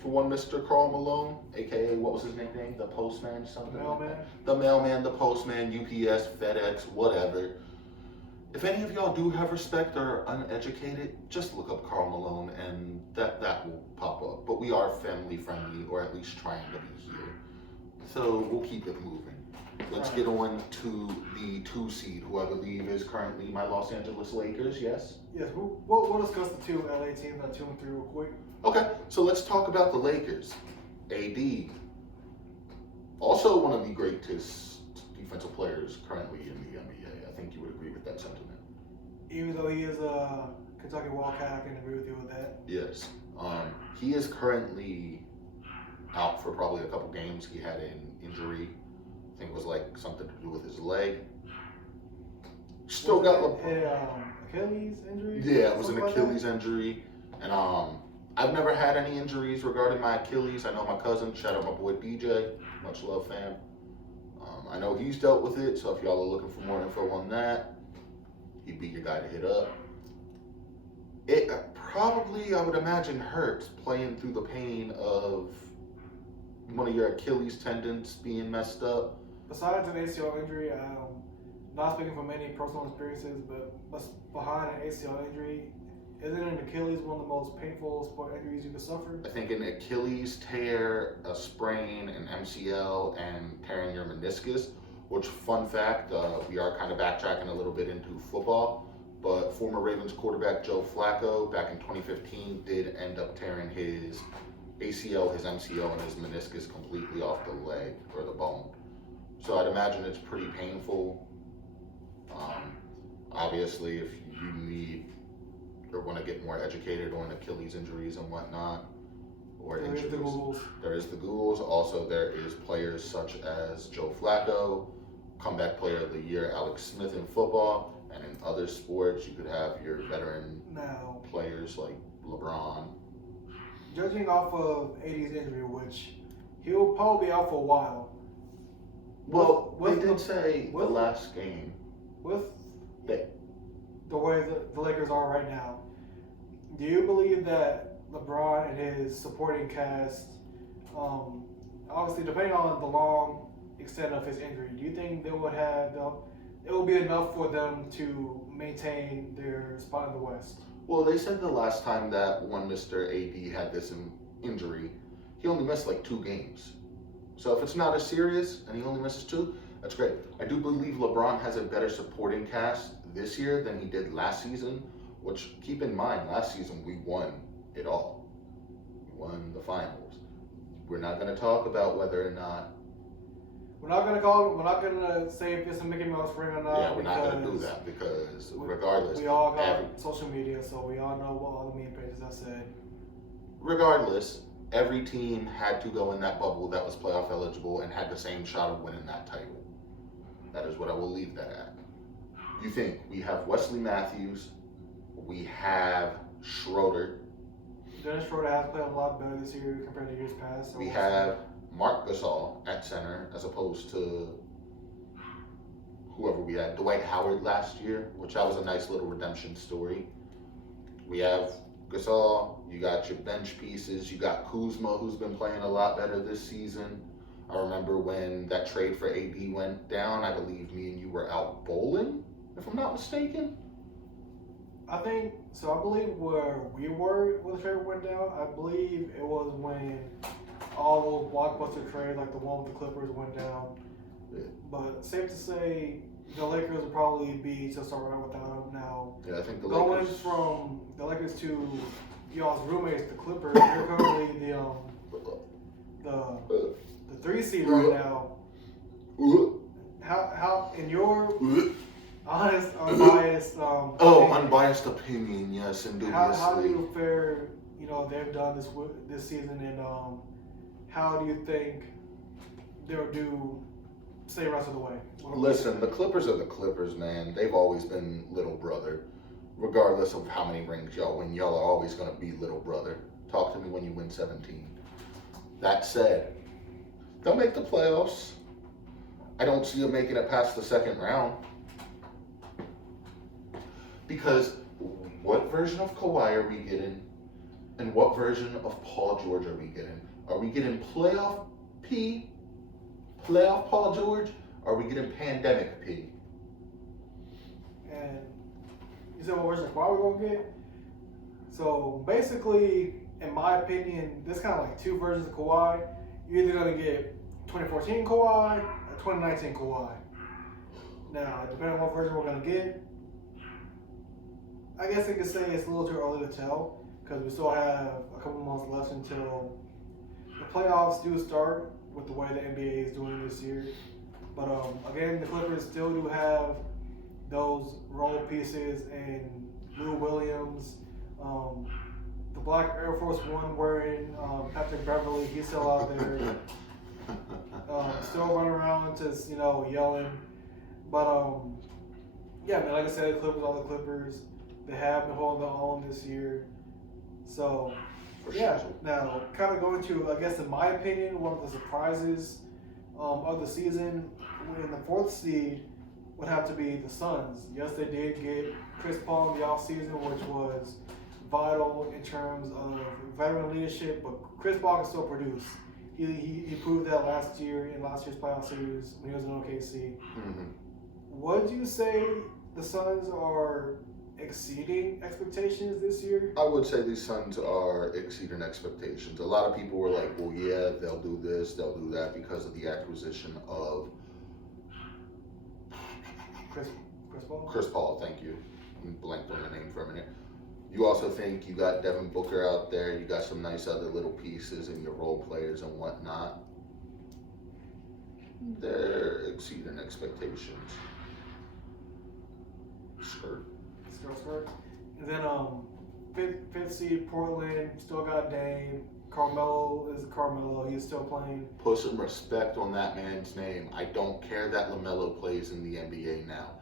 for one Mr. Karl Malone, a.k.a. what was his nickname? The Postman? Something Mailman? like that. The Mailman, the Postman, UPS, FedEx, whatever. If any of y'all do have respect or are uneducated, just look up Karl Malone and that will pop up. But we are family friendly, or at least trying to be here. So we'll keep it moving. Let's get on to the 2 seed, who I believe is currently my Los Angeles Lakers, yes? Yes, we'll discuss the 2 LA teams, 2 and 3 real quick. Okay, so let's talk about the Lakers. AD, Also one of the greatest defensive players currently in the NBA. I think you would agree with that sentiment. Even though he is a Kentucky Wildcat, I can agree with you with that. Yes. He is currently out for probably a couple games. He had an injury. I think it was like something to do with his leg. Still got Achilles injury? Yeah, it was an Achilles injury. And I've never had any injuries regarding my Achilles. I know my cousin, shout out my boy DJ, much love fam. I know he's dealt with it, so if y'all are looking for more info on that, he'd be your guy to hit up. It probably, I would imagine, hurts playing through the pain of one of your Achilles tendons being messed up. Besides an ACL injury, not speaking from any personal experiences, but behind an ACL injury, isn't an Achilles one of the most painful sport injuries you can suffer? I think an Achilles tear, a sprain, an MCL, and tearing your meniscus, which, fun fact, we are kind of backtracking a little bit into football, but former Ravens quarterback Joe Flacco back in 2015 did end up tearing his ACL, his MCL, and his meniscus completely off the leg or the bone. So I'd imagine it's pretty painful. Obviously, if you need or want to get more educated on Achilles injuries and whatnot, or There injuries, is the Googles. there is the Googles. Also, there is players such as Joe Flacco, comeback player of the year Alex Smith in football, and in other sports, you could have your veteran players like LeBron. Judging off of AD's injury, which he'll probably be out for a while. Well, they did say the last game. With the way the Lakers are right now, do you believe that LeBron and his supporting cast, obviously depending on the long extent of his injury, do you think it will be enough for them to maintain their spot in the West? Well, they said the last time that when Mr. AD had this injury, he only missed like 2 games. So if it's not as serious and he only misses 2, that's great. I do believe LeBron has a better supporting cast this year than he did last season, which, keep in mind, last season we won it all. We won the finals. We're not going to talk about whether or not... We're not going to say if it's a Mickey Mouse ring or not. Yeah, we're not going to do that because regardless... We all got social media, so we all know what all the meme pages have said. Regardless, every team had to go in that bubble that was playoff eligible and had the same shot of winning that title. That is what I will leave that at. You think we have Wesley Matthews, we have Schroeder. Dennis Schroeder has played a lot better this year compared to years past. So we have Marc Gasol at center as opposed to whoever we had, Dwight Howard last year, which that was a nice little redemption story. We have Gasol, you got your bench pieces, you got Kuzma, who's been playing a lot better this season. I remember when that trade for AD went down, I believe me and you were out bowling, if I'm not mistaken. I believe where we were when the trade went down, I believe it was when all those blockbuster trades, like the one with the Clippers, went down. Yeah. But safe to say, the Lakers will probably be to start right without him now. Yeah, I think the Going Lakers... from the Lakers to y'all's roommates, the Clippers, they're currently the 3 seed right now. How in your honest, unbiased unbiased opinion, yes, and how do you fare? They've done this season, and how do you think they'll do? Say rest of the way. Listen, the Clippers are the Clippers, man. They've always been little brother, regardless of how many rings y'all win. Y'all are always gonna be little brother. Talk to me when you win 17. That said, they'll make the playoffs. I don't see them making it past the second round. Because what version of Kawhi are we getting? And what version of Paul George are we getting? Are we getting playoff Paul George? Or are we getting pandemic P? And you said what version of Kawhi we're going to get? So basically, in my opinion, there's kind of like 2 versions of Kawhi. You're either going to get 2014 Kawhi or 2019 Kawhi. Now, depending on what version we're going to get, I guess I could say it's a little too early to tell because we still have a couple months left until the playoffs do start. with the way the NBA is doing this year. But again, the Clippers still do have those role pieces and Lou Williams, the black Air Force One wearing Patrick Beverly. He's still out there, still running around, just yelling. But yeah, man, like I said, the Clippers are the Clippers. They have been holding their own this year. So yeah. Now, kind of going to, I guess, in my opinion, one of the surprises of the season in the 4th seed would have to be the Suns. Yes, they did get Chris Paul in the offseason, which was vital in terms of veteran leadership, but Chris Paul can still produce. He proved that last year in last year's playoff series when he was in OKC. Mm-hmm. Would you say the Suns are exceeding expectations this year? I would say these Suns are exceeding expectations. A lot of people were like, well, yeah, they'll do this, they'll do that because of the acquisition of Chris Paul? Chris Paul, thank you. I blanked on the name for a minute. You also think you got Devin Booker out there, you got some nice other little pieces and your role players and whatnot. They're exceeding expectations. Skirt. And then fifth seed Portland still got Dame. Carmelo is Carmelo. He's still playing. Put some respect on that man's name. I don't care that LaMelo plays in the NBA now.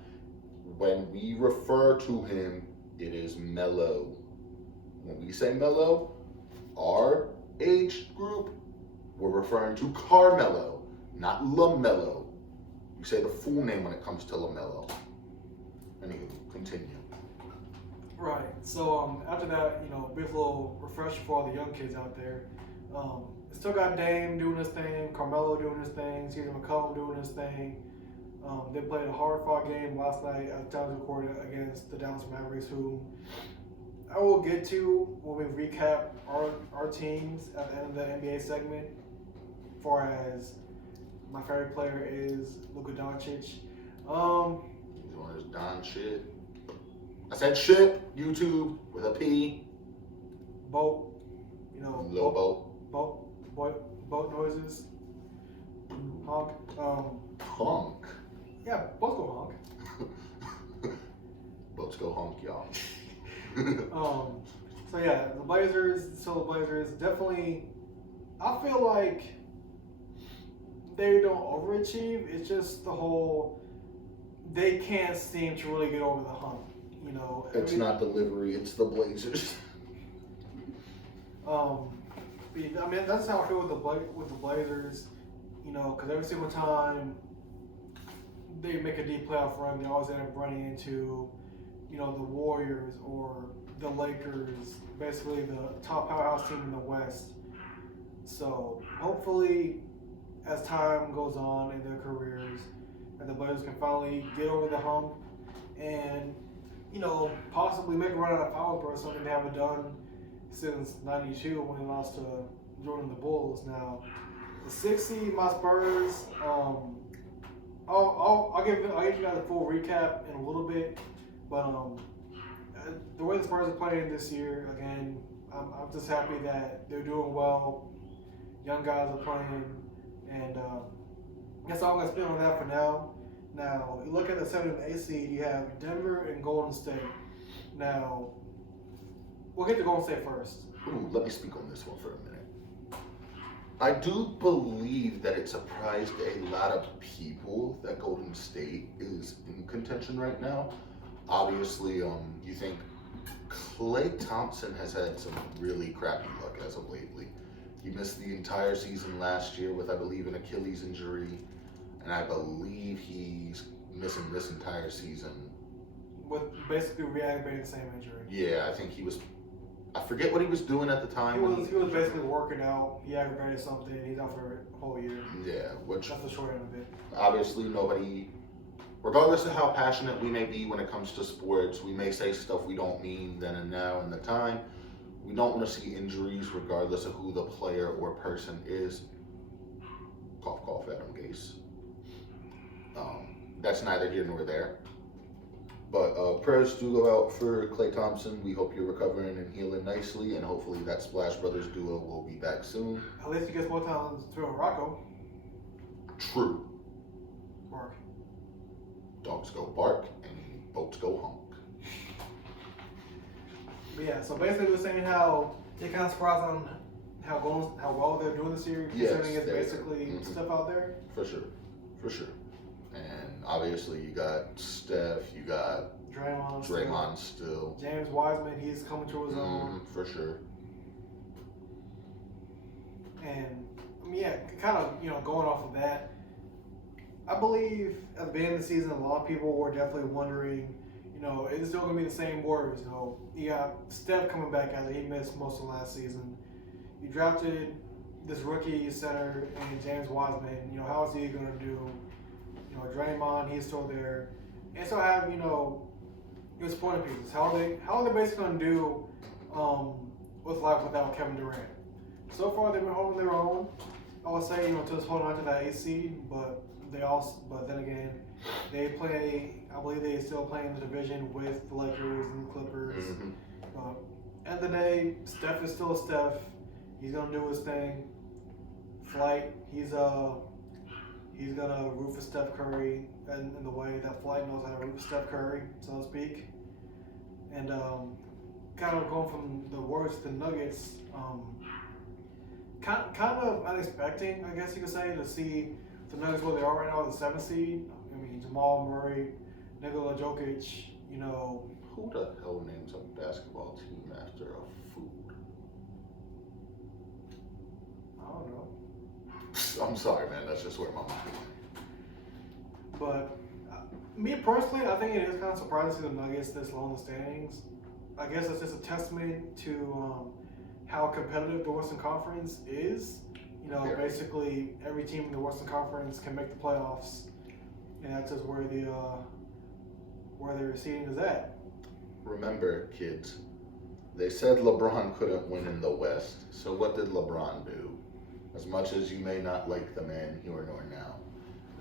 When we refer to him, it is Melo. When we say Melo, our age group, we're referring to Carmelo, not LaMelo. You say the full name when it comes to LaMelo. Anywho, continue. Right. So after that, big little refresher for all the young kids out there. Still got Dame doing his thing, Carmelo doing his thing, CJ McCollum doing his thing. They played a hard-fought game last night at the time of recording against the Dallas Mavericks, who I will get to when we recap our teams at the end of the NBA segment. As far as my favorite player is Luka Doncic. He's on his Don shit. I said shit, YouTube, with a P. Boat, Low boat noises. Honk. Honk. Yeah, boats go honk. Boats go honk, y'all. So yeah, the Blazers, definitely, I feel like they don't overachieve. It's just the whole, they can't seem to really get over the hump. It's not delivery, it's the Blazers. That's how I feel with the Blazers. Because every single time they make a deep playoff run, they always end up running into, the Warriors or the Lakers, basically the top powerhouse team in the West. So hopefully, as time goes on in their careers, that the Blazers can finally get over the hump and possibly make a run out of Foulsburg, something they haven't done since '92 when they lost to Jordan and the Bulls. Now, the 6th seed, my Spurs. I'll give you guys a full recap in a little bit, but the way the Spurs are playing this year, again, I'm just happy that they're doing well. Young guys are playing, and that's all I'm gonna spend on that for now. Now, you look at the 7th and 8th seed, you have Denver and Golden State. Now, we'll get to Golden State first. Ooh, let me speak on this one for a minute. I do believe that it surprised a lot of people that Golden State is in contention right now. Obviously, you think Klay Thompson has had some really crappy luck as of lately. He missed the entire season last year with, I believe, an Achilles injury. And I believe he's missing this entire season. With basically re-aggravating the same injury. Yeah, I think he was. I forget what he was doing at the time. He was basically working out. He aggravated something. He's out for a whole year. Yeah, which. That's the short end of it. Obviously, nobody. Regardless of how passionate we may be when it comes to sports, we may say stuff we don't mean then and now in the time. We don't want to see injuries regardless of who the player or person is. Cough, cough, Adam Gase. That's neither here nor there. But prayers do go out for Klay Thompson. We hope you're recovering and healing nicely, and hopefully that Splash Brothers duo will be back soon. At least he gets more time to throw Rocco. True. Bark. Dogs go bark and boats go honk. But yeah, so basically we're saying how they're kind of surprised on how well they're doing this year, considering it's basically stuff out there. For sure. And obviously you got Steph, you got Draymond still. James Wiseman, he's coming to his own. For sure. And kind of going off of that, I believe at the beginning of the season, a lot of people were definitely wondering, is it still going to be the same Warriors? You got Steph coming back after he missed most of last season. You drafted this rookie center and James Wiseman. How is he going to do? Draymond, he's still there. And so I have, your supporting pieces. How are they basically going to do with life without Kevin Durant? So far, they've been holding their own. I would say, just holding on to that 8 seed, but then again, they play. I believe they still play in the division with the Lakers and the Clippers. End of the day, Steph is still Steph. He's gonna do his thing. Flight, he's gonna root for Steph Curry in the way that Flight knows how to root for Steph Curry, so to speak. And kind of going from the Warriors to the Nuggets. Kind of unexpected, I guess you could say, to see the Nuggets where they are right now, the 7th seed. I mean, Jamal Murray, Nikola Jokic, Who the hell names a basketball team after a food? I don't know. I'm sorry, man. That's just where my mind went. But me personally, I think it is kind of surprising to see the Nuggets this low in the standings. I guess it's just a testament to how competitive the Western Conference is. Basically every team in the Western Conference can make the playoffs, and that's just where their seeding is at. Remember, kids, they said LeBron couldn't win in the West. So what did LeBron do? As much as you may not like the man here nor now,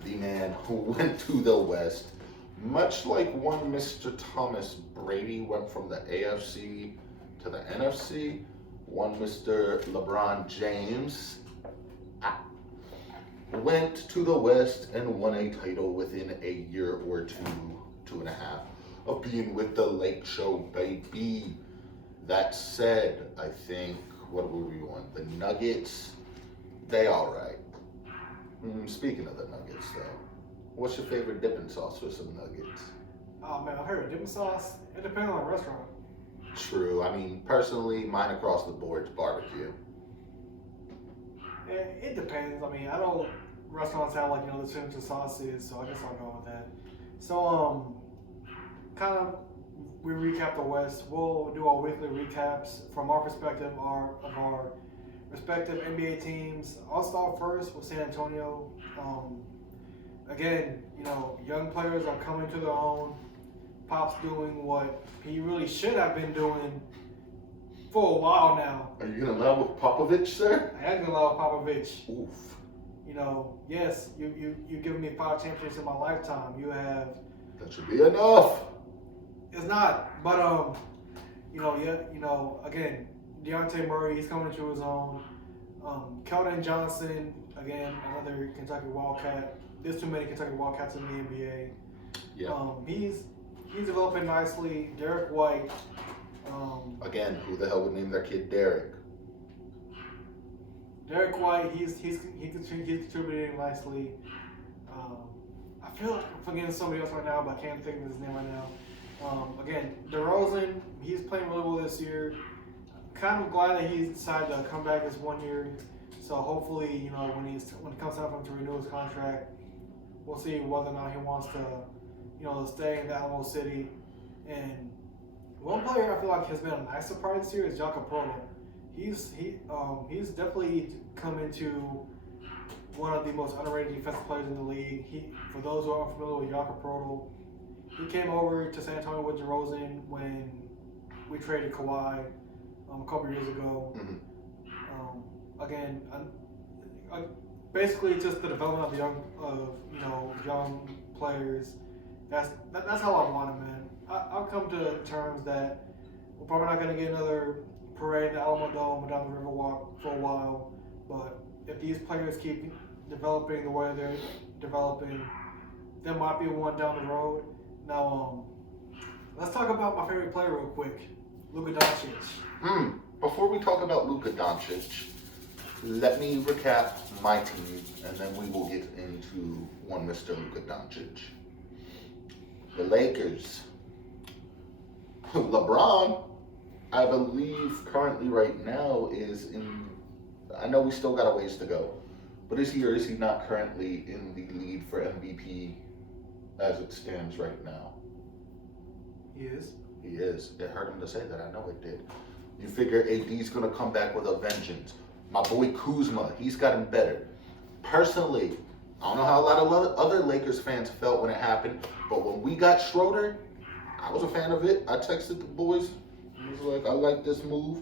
the man who went to the West, much like one Mr. Thomas Brady went from the AFC to the NFC, one Mr. LeBron James went to the West and won a title within a year or 2.5 of being with the Lake Show, baby. That said, I think, what were we on? The Nuggets, they all right. Speaking of the Nuggets, though, what's your favorite dipping sauce for some nuggets? Oh man, I heard dipping sauce. It depends on the restaurant. True. I mean, personally, mine across the board is barbecue. It depends. I mean, I know restaurants have the signature sauces, so I guess I'll go with that. So kind of we recap the West. We'll do our weekly recaps from our perspective, of our respective NBA teams. I'll start first with San Antonio. Again, young players are coming to their own. Pop's doing what he really should have been doing for a while now. Are you gonna love with Popovich, sir? I am gonna love Popovich. Oof. Yes, you've given me 5 championships in my lifetime. You have. That should be enough. It's not, but again, Deontay Murray, he's coming to his own. Keldon Johnson, again, another Kentucky Wildcat. There's too many Kentucky Wildcats in the NBA. Yeah. He's developing nicely. Derek White. Again, who the hell would name their kid Derek? Derek White, he's contributing nicely. I feel like I'm forgetting somebody else right now, but I can't think of his name right now. Again, DeRozan, he's playing really well this year. Kind of glad that he decided to come back this 1 year. So hopefully, when it comes time for him to renew his contract, we'll see whether or not he wants to, stay in the Alamo City. And one player I feel like has been a nice surprise this year is Jakob Poeltl. He's definitely come into one of the most underrated defensive players in the league. For those who aren't familiar with Jakob Poeltl, he came over to San Antonio with DeRozan when we traded Kawhi a couple years ago. Mm-hmm. Again, basically just the development of young players. That's how I want it, man. I'll come to terms that we're probably not going to get another parade in the Alamo Dome or down the Riverwalk for a while. But if these players keep developing the way they're developing. There might be one down the road. Now, let's talk about my favorite player real quick, Luka Doncic. Before we talk about Luka Doncic, let me recap my team, and then we will get into one Mr. Luka Doncic. The Lakers. LeBron, I believe currently right now is in, I know we still got a ways to go, but is he or is he not currently in the lead for MVP as it stands right now? He is. He is. It hurt him to say that. I know it did. You figure AD's going to come back with a vengeance. My boy Kuzma, he's gotten better. Personally, I don't know how a lot of other Lakers fans felt when it happened, but when we got Schroeder, I was a fan of it. I texted the boys. I was like, I like this move.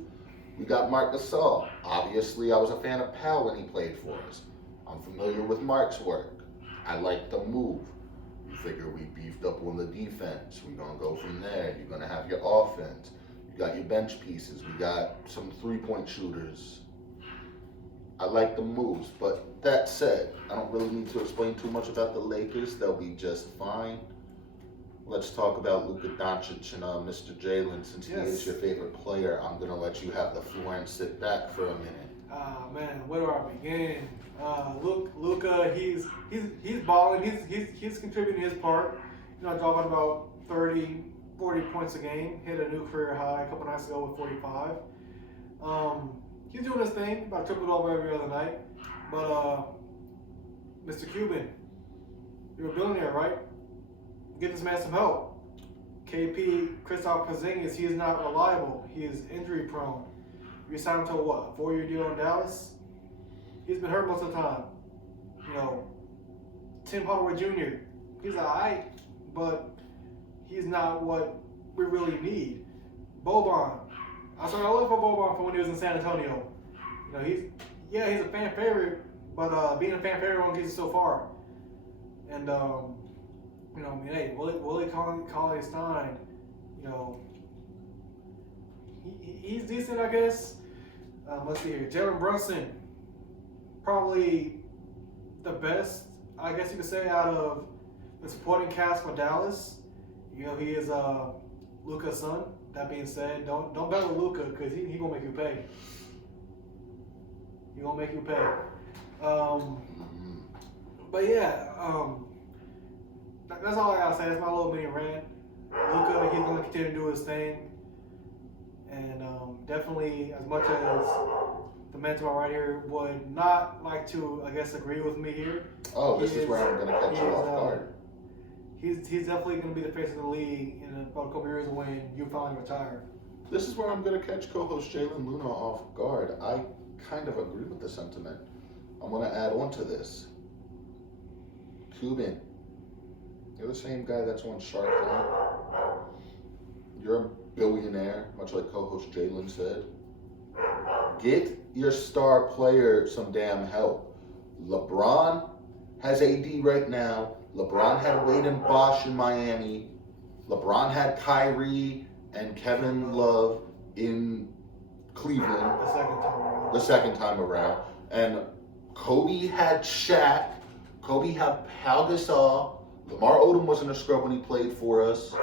We got Marc Gasol. Obviously, I was a fan of Powell when he played for us. I'm familiar with Mark's work. I like the move. You figure we beefed up on the defense. We're going to go from there. You're going to have your offense. You got your bench pieces. We got some three-point shooters. I like the moves. But that said, I don't really need to explain too much about the Lakers. They'll be just fine. Let's talk about Luka Doncic and Mr. Jalen. Since he is your favorite player, I'm going to let you have the floor and sit back for a minute. Man, where do I begin? Luka, he's balling. He's contributing his part. You know, dropping about 30, 40 points a game. Hit a new career high a couple nights ago with 45. He's doing his thing. About triple-double every other night. But Mr. Cuban, you're a billionaire, right? Get this man some help. KP, Kristaps Porzingis, he is not reliable. He is injury prone. You signed him to what, a 4-year deal in Dallas? He's been hurt most of the time. You know, Tim Hardaway Jr., he's alright, but he's not what we really need. Boban, I love for Boban from when he was in San Antonio. You know, he's a fan favorite, but being a fan favorite won't get you so far. And you know, I mean, hey, Willie Cauley-Stein, you know, he's decent, I guess. Let's see here. Jalen Brunson, probably the best, I guess you could say, out of the supporting cast for Dallas. You know, he is Luka's son. That being said, don't bet with Luka because he gonna make you pay. He gonna make you pay. But yeah, that's all I gotta say. That's my little mini rant. Luka, he's gonna continue to do his thing, and definitely, as much as the man to my right here would not like to, I guess, agree with me here. Oh, this is where I'm gonna catch you off guard. He's definitely gonna be the face of the league in about a couple years when you finally retire. This is where I'm gonna catch co-host Jalen Luna off guard. I kind of agree with the sentiment. I'm gonna add on to this. Cuban. You're the same guy that's on Shark Tank. You're a billionaire, much like co-host Jalen said. Get your star player some damn help. LeBron has AD right now. LeBron had Wade and Bosh in Miami. LeBron had Kyrie and Kevin Love in Cleveland. The second time around. And Kobe had Shaq. Kobe had Pau Gasol. Lamar Odom wasn't a scrub when he played for us.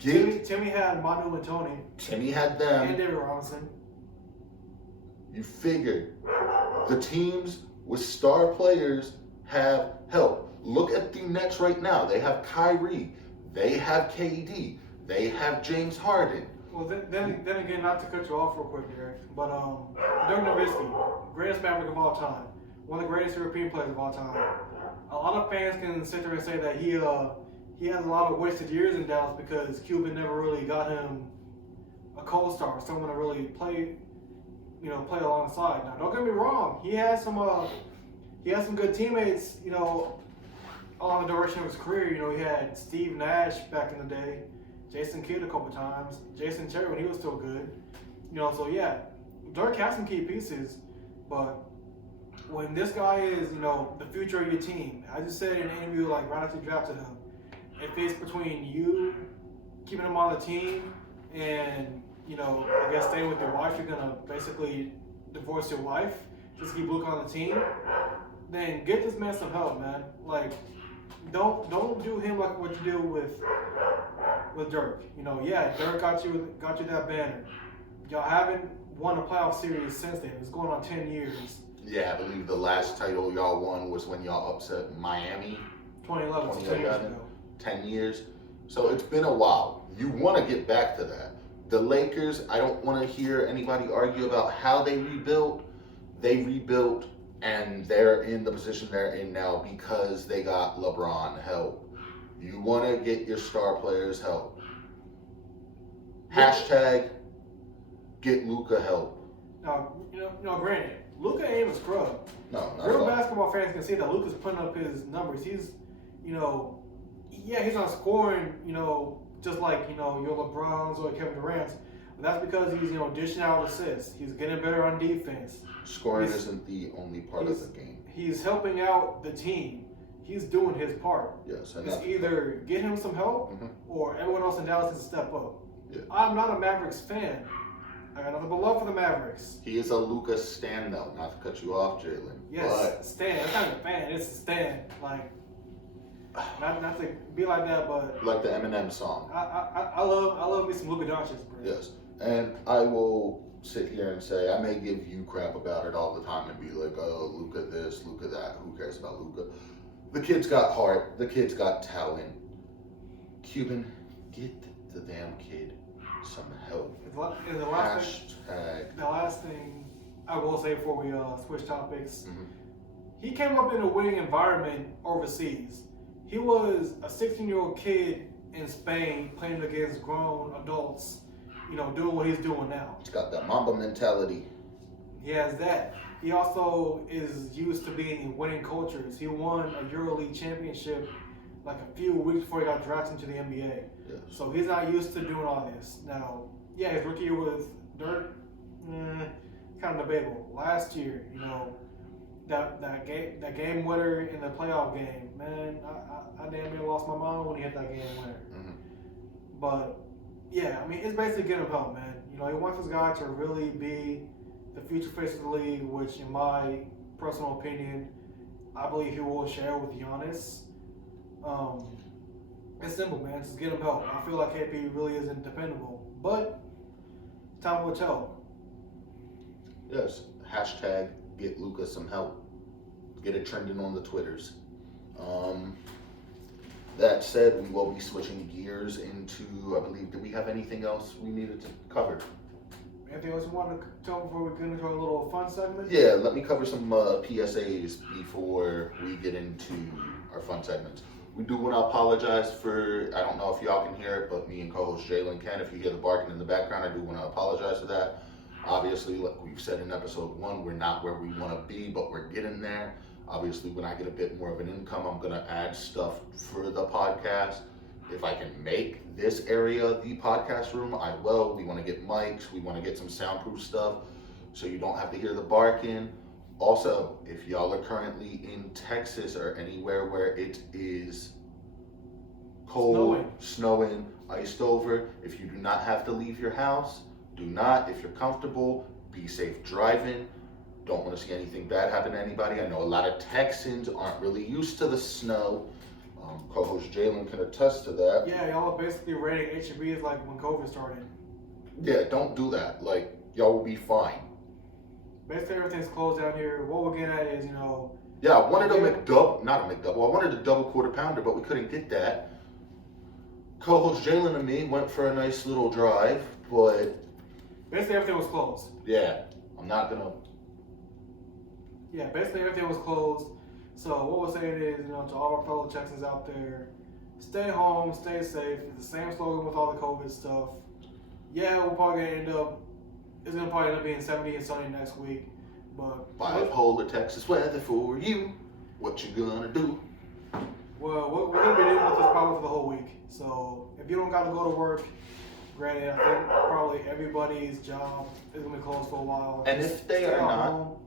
Timmy had Manu and Tony. Timmy had them. And David Robinson. You figured the teams with star players have help. Look at the Nets right now. They have Kyrie. They have KD. They have James Harden. Well, then again, not to cut you off real quick, Derek, but Dirk Nowitzki, greatest Maverick of all time, one of the greatest European players of all time. A lot of fans can sit there and say that he has a lot of wasted years in Dallas because Cuban never really got him a co-star, someone to really play alongside. Now, don't get me wrong, he has some good teammates, you know, along the direction of his career. You know, he had Steve Nash back in the day, Jason Kidd a couple times, Jason Terry when he was still good. You know, so yeah, Dirk has some key pieces, but when this guy is, you know, the future of your team, I just said in an interview like right after you drafted him, if it's between you keeping him on the team and, you know, I guess staying with your wife, you're gonna basically divorce your wife just to keep Luka on the team. then get this man some help, man. Like, don't do him like what you do with Dirk. You know, yeah, Dirk got you that banner. Y'all haven't won a playoff series since then. It's going on 10 years. Yeah, I believe the last title y'all won was when y'all upset Miami. 2011, 10 years ago. 10 years. So it's been a while. You want to get back to that. The Lakers, I don't want to hear anybody argue about how they rebuilt. They rebuilt, and they're in the position they're in now because they got LeBron help. You want to get your star players help. Hashtag get Luka help. Now, granted, Luka ain't a scrub. No, not Real at all. basketball fans can see that Luka's putting up his numbers. He's, he's not scoring, just like, your LeBrons or Kevin Durant's. But that's because he's, dishing out assists. He's getting better on defense. Scoring isn't the only part of the game. He's helping out the team. He's doing his part. Yes. It's either get him some help or everyone else in Dallas needs to step up. Yeah. I'm not a Mavericks fan. I got nothing but love for the Mavericks. He is a Luka stan, though. Not to cut you off, Jalen. Yes, stan. It's not a fan. It's a stan. Like, not to be like that, but like the Eminem song. I love me some Luka Doncic, bro. Yes, and I will sit here and say I may give you crap about it all the time and be like, oh, Luka this, Luka that. Who cares about Luka? The kid's got heart. The kid's got talent. Cuban, get the damn kid some help. And the last thing I will say before we switch topics, he came up in a winning environment overseas. He was a 16-year-old kid in Spain playing against grown adults, doing what he's doing now. He's got that Mamba mentality. He has that. He also is used to being in winning cultures. He won a EuroLeague championship like a few weeks before he got drafted into the NBA. Yes. So he's not used to doing all this. Now, yeah, his rookie year with Dirk, kind of debatable. Last year, that game winner in the playoff game, man, I damn near lost my mind when he hit that game winner. But yeah, I mean, it's basically get him help, man. He wants this guy to really be the future face of the league, which, in my personal opinion, I believe he will share with Giannis. It's simple, man. Just get him help. I feel like KP really isn't dependable, but time will tell. Yes. Hashtag get Luka some help. Get it trending on the Twitters. That said, we will be switching gears into, I believe, do we have anything else we needed to cover? Anything else you want to tell before we get into our little fun segment? Yeah, let me cover some PSAs before we get into our fun segments. We do want to apologize for, I don't know if y'all can hear it, but me and co-host Jalen can. If you hear the barking in the background, I do want to apologize for that. Obviously, like we've said in episode 1, we're not where we want to be, but we're getting there. Obviously, when I get a bit more of an income, I'm going to add stuff for the podcast. If I can make this area the podcast room, I will. We want to get mics. We want to get some soundproof stuff so you don't have to hear the barking. Also, if y'all are currently in Texas or anywhere where it is cold, snowing, iced over, if you do not have to leave your house, do not. If you're comfortable, be safe driving. Don't want to see anything bad happen to anybody. I know a lot of Texans aren't really used to the snow. Co-host Jalen can attest to that. Yeah, y'all are basically rating HEBs like when COVID started. Yeah, don't do that. Like, y'all will be fine. Basically, everything's closed down here. What we're getting at is, Yeah, I wanted I wanted a double quarter pounder, but we couldn't get that. Co-host Jalen and me went for a nice little drive, but basically everything was closed. Yeah, I'm not gonna. Yeah, basically everything was closed. So what we're saying is, to all our fellow Texans out there, stay home, stay safe. It's the same slogan with all the COVID stuff. Yeah, it's gonna probably end up being 70 and sunny next week. But bipolar Texas weather for you. What you gonna do? Well, we're gonna be dealing with this problem for the whole week. So if you don't gotta go to work, granted, I think probably everybody's job is gonna be closed for a while. And if they are not, home,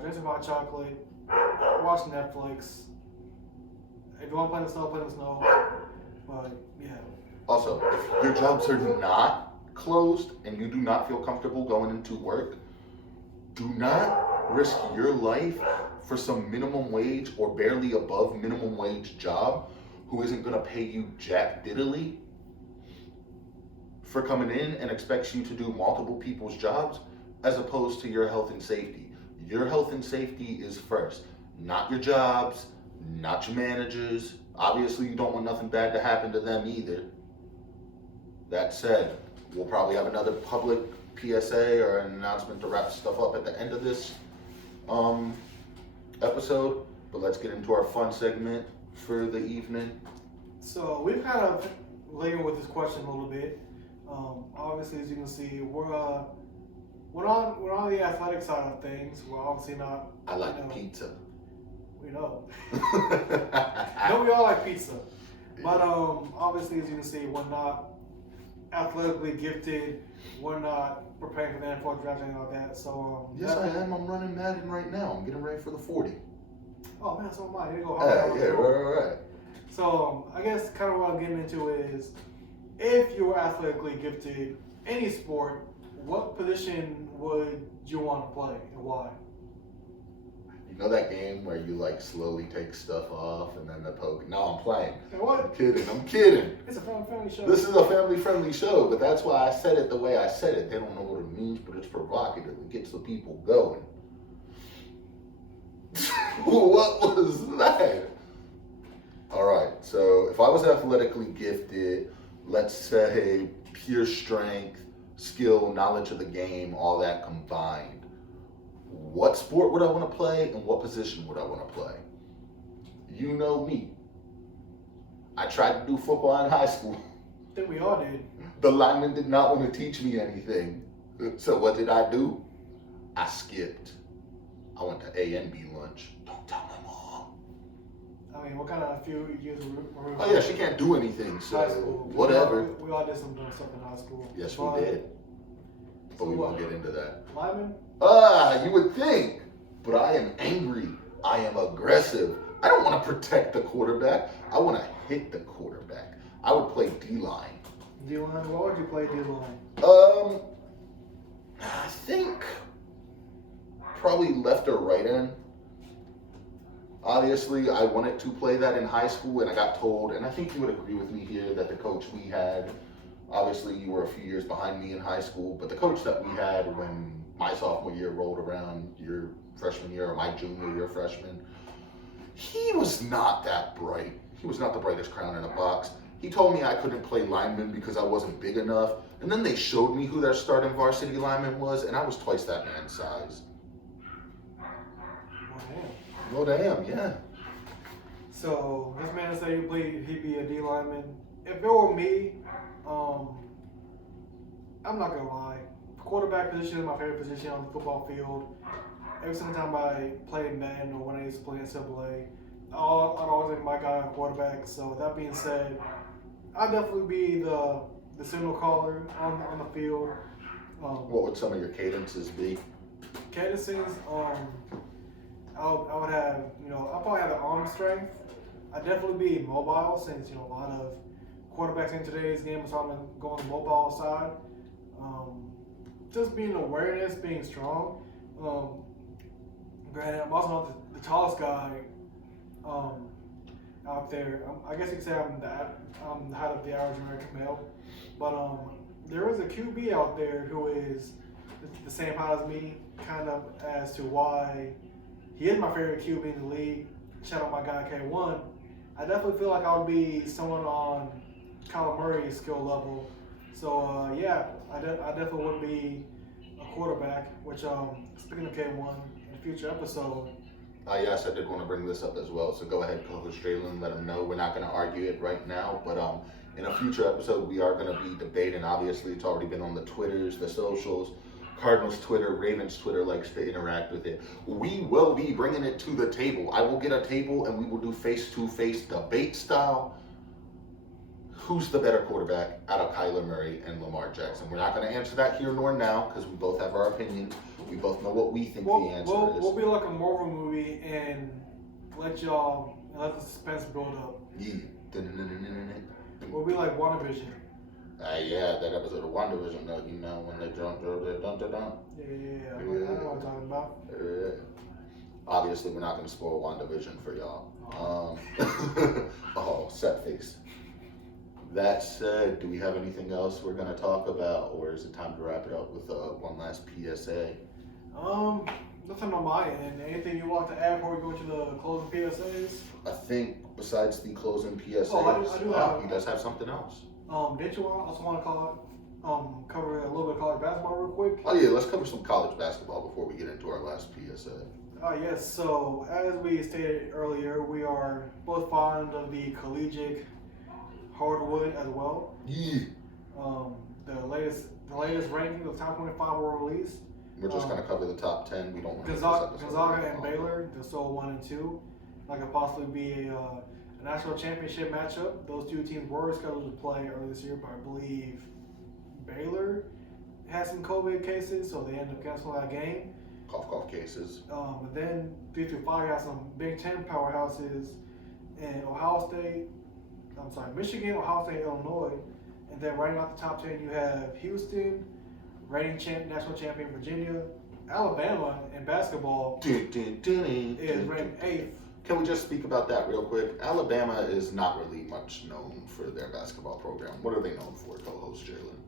drink some hot chocolate, watch Netflix. If you want to play in the snow, play in the snow. But yeah. Also, if your jobs are not closed and you do not feel comfortable going into work, do not risk your life for some minimum wage or barely above minimum wage job who isn't going to pay you jack diddly for coming in and expects you to do multiple people's jobs as opposed to your health and safety. Your health and safety is first, not your jobs, not your managers. Obviously, you don't want nothing bad to happen to them either. That said, we'll probably have another public PSA or an announcement to wrap stuff up at the end of this episode, but let's get into our fun segment for the evening. So we've kind of labored with this question a little bit. Obviously, as you can see, we're on the athletic side of things. We're obviously not. I like pizza. We know. No, we all like pizza, but obviously, as you can see, we're not athletically gifted. We're not preparing for the NFL draft and all that. So yes, I am. I'm running Madden right now. I'm getting ready for the 40. Oh man, so am I. Here you go. Yeah, right. So I guess kind of what I'm getting into is, if you were athletically gifted, any sport, what position would you want to play and why? You know that game where you like slowly take stuff off and then the poke? No, I'm playing. Hey, what? I'm kidding. It's a family show. This is a family-friendly show, but that's why I said it the way I said it. They don't know what it means, but it's provocative. It gets the people going. What was that? All right, so if I was athletically gifted, let's say pure strength, skill, knowledge of the game, all that combined, what sport would I want to play and what position would I want to play? You know me. I tried to do football in high school. I think we all did. The lineman did not want to teach me anything. So what did I do? I skipped. I went to A and B lunch. Don't tell my mom. I mean, what kind of few years were Oh yeah, she can't do anything, so high school. whatever. We all did some stuff in high school. Yes, But, we did. But so we won't what? get into that. Lineman? You would think, but I am angry. I am aggressive. I don't want to protect the quarterback. I want to hit the quarterback. I would play D-line. D-line? What would you play D-line? I think probably left or right end. Obviously, I wanted to play that in high school, and I got told, and I think you would agree with me here, that the coach we had, obviously you were a few years behind me in high school, but the coach that we had when my sophomore year rolled around, your freshman year, or my junior year freshman, he was not that bright. He was not the brightest crown in a box. He told me I couldn't play lineman because I wasn't big enough, and then they showed me who their starting varsity lineman was, and I was twice that man's size. Well, damn, yeah. So this man said he'd be a D lineman. If it were me, I'm not gonna lie. Quarterback position is my favorite position on the football field. Every single time I played Madden or when I used to play NCAA, I'd always make my guy a quarterback. So that being said, I'd definitely be the signal caller on the field. What would some of your cadences be? Cadences, I would have, I'll probably have the arm strength. I'd definitely be mobile since, a lot of quarterbacks in today's game, so I'm going to go on the mobile side. Just being awareness, being strong. Granted, I'm also not the tallest guy out there. I guess you could say I'm the height of the average American male. But there is a QB out there who is the same height as me, kind of as to why he is my favorite QB in the league. Shout out my guy K1. I definitely feel like I would be someone on Kyler Murray's skill level. So yeah, I definitely would be a quarterback. Which speaking of K1, in a future episode. Yes, I did want to bring this up as well. So go ahead, Cohost Jalen, let him know. We're not going to argue it right now, but in a future episode, we are going to be debating. Obviously, it's already been on the Twitters, the socials. Cardinals Twitter, Ravens Twitter likes to interact with it. We will be bringing it to the table. I will get a table and we will do face-to-face debate style. Who's the better quarterback out of Kyler Murray and Lamar Jackson? We're not going to answer that here nor now because we both have our opinion. We both know what we think the answer is. We'll be like a Marvel movie and let the suspense build up. Yeah. We'll be like WandaVision. Yeah, that episode of WandaVision, when they jumped over there, dun. Yeah. I know what I'm talking about. Obviously, we're not going to spoil WandaVision for y'all. Oh, set face. That said, do we have anything else we're going to talk about, or is it time to wrap it up with one last PSA? Nothing on my end. Anything you want to add before we go to the closing PSAs? I think besides the closing PSAs, I do have. He does have something else. Did you also want to cover a little bit of college basketball real quick? Oh yeah, let's cover some college basketball before we get into our last PSA. Yes, so as we stated earlier, we are both fond of the collegiate hardwood as well. Yeah. The latest ranking, the top 25 were released. We're just going to cover the top 10. We don't want Gonzaga and Baylor, they're still 1 and 2. That could possibly be a national championship matchup. Those two teams were scheduled to play earlier this year, but I believe Baylor had some COVID cases, so they ended up canceling that game. Cough cases. And then 3 through 5 got some Big Ten powerhouses in Michigan, Ohio State, Illinois. And then right out the top 10, you have Houston, reigning national champion Virginia, Alabama in basketball is ranked 8th. Can we just speak about that real quick? Alabama is not really much known for their basketball program. What are they known for, co-host Jalen?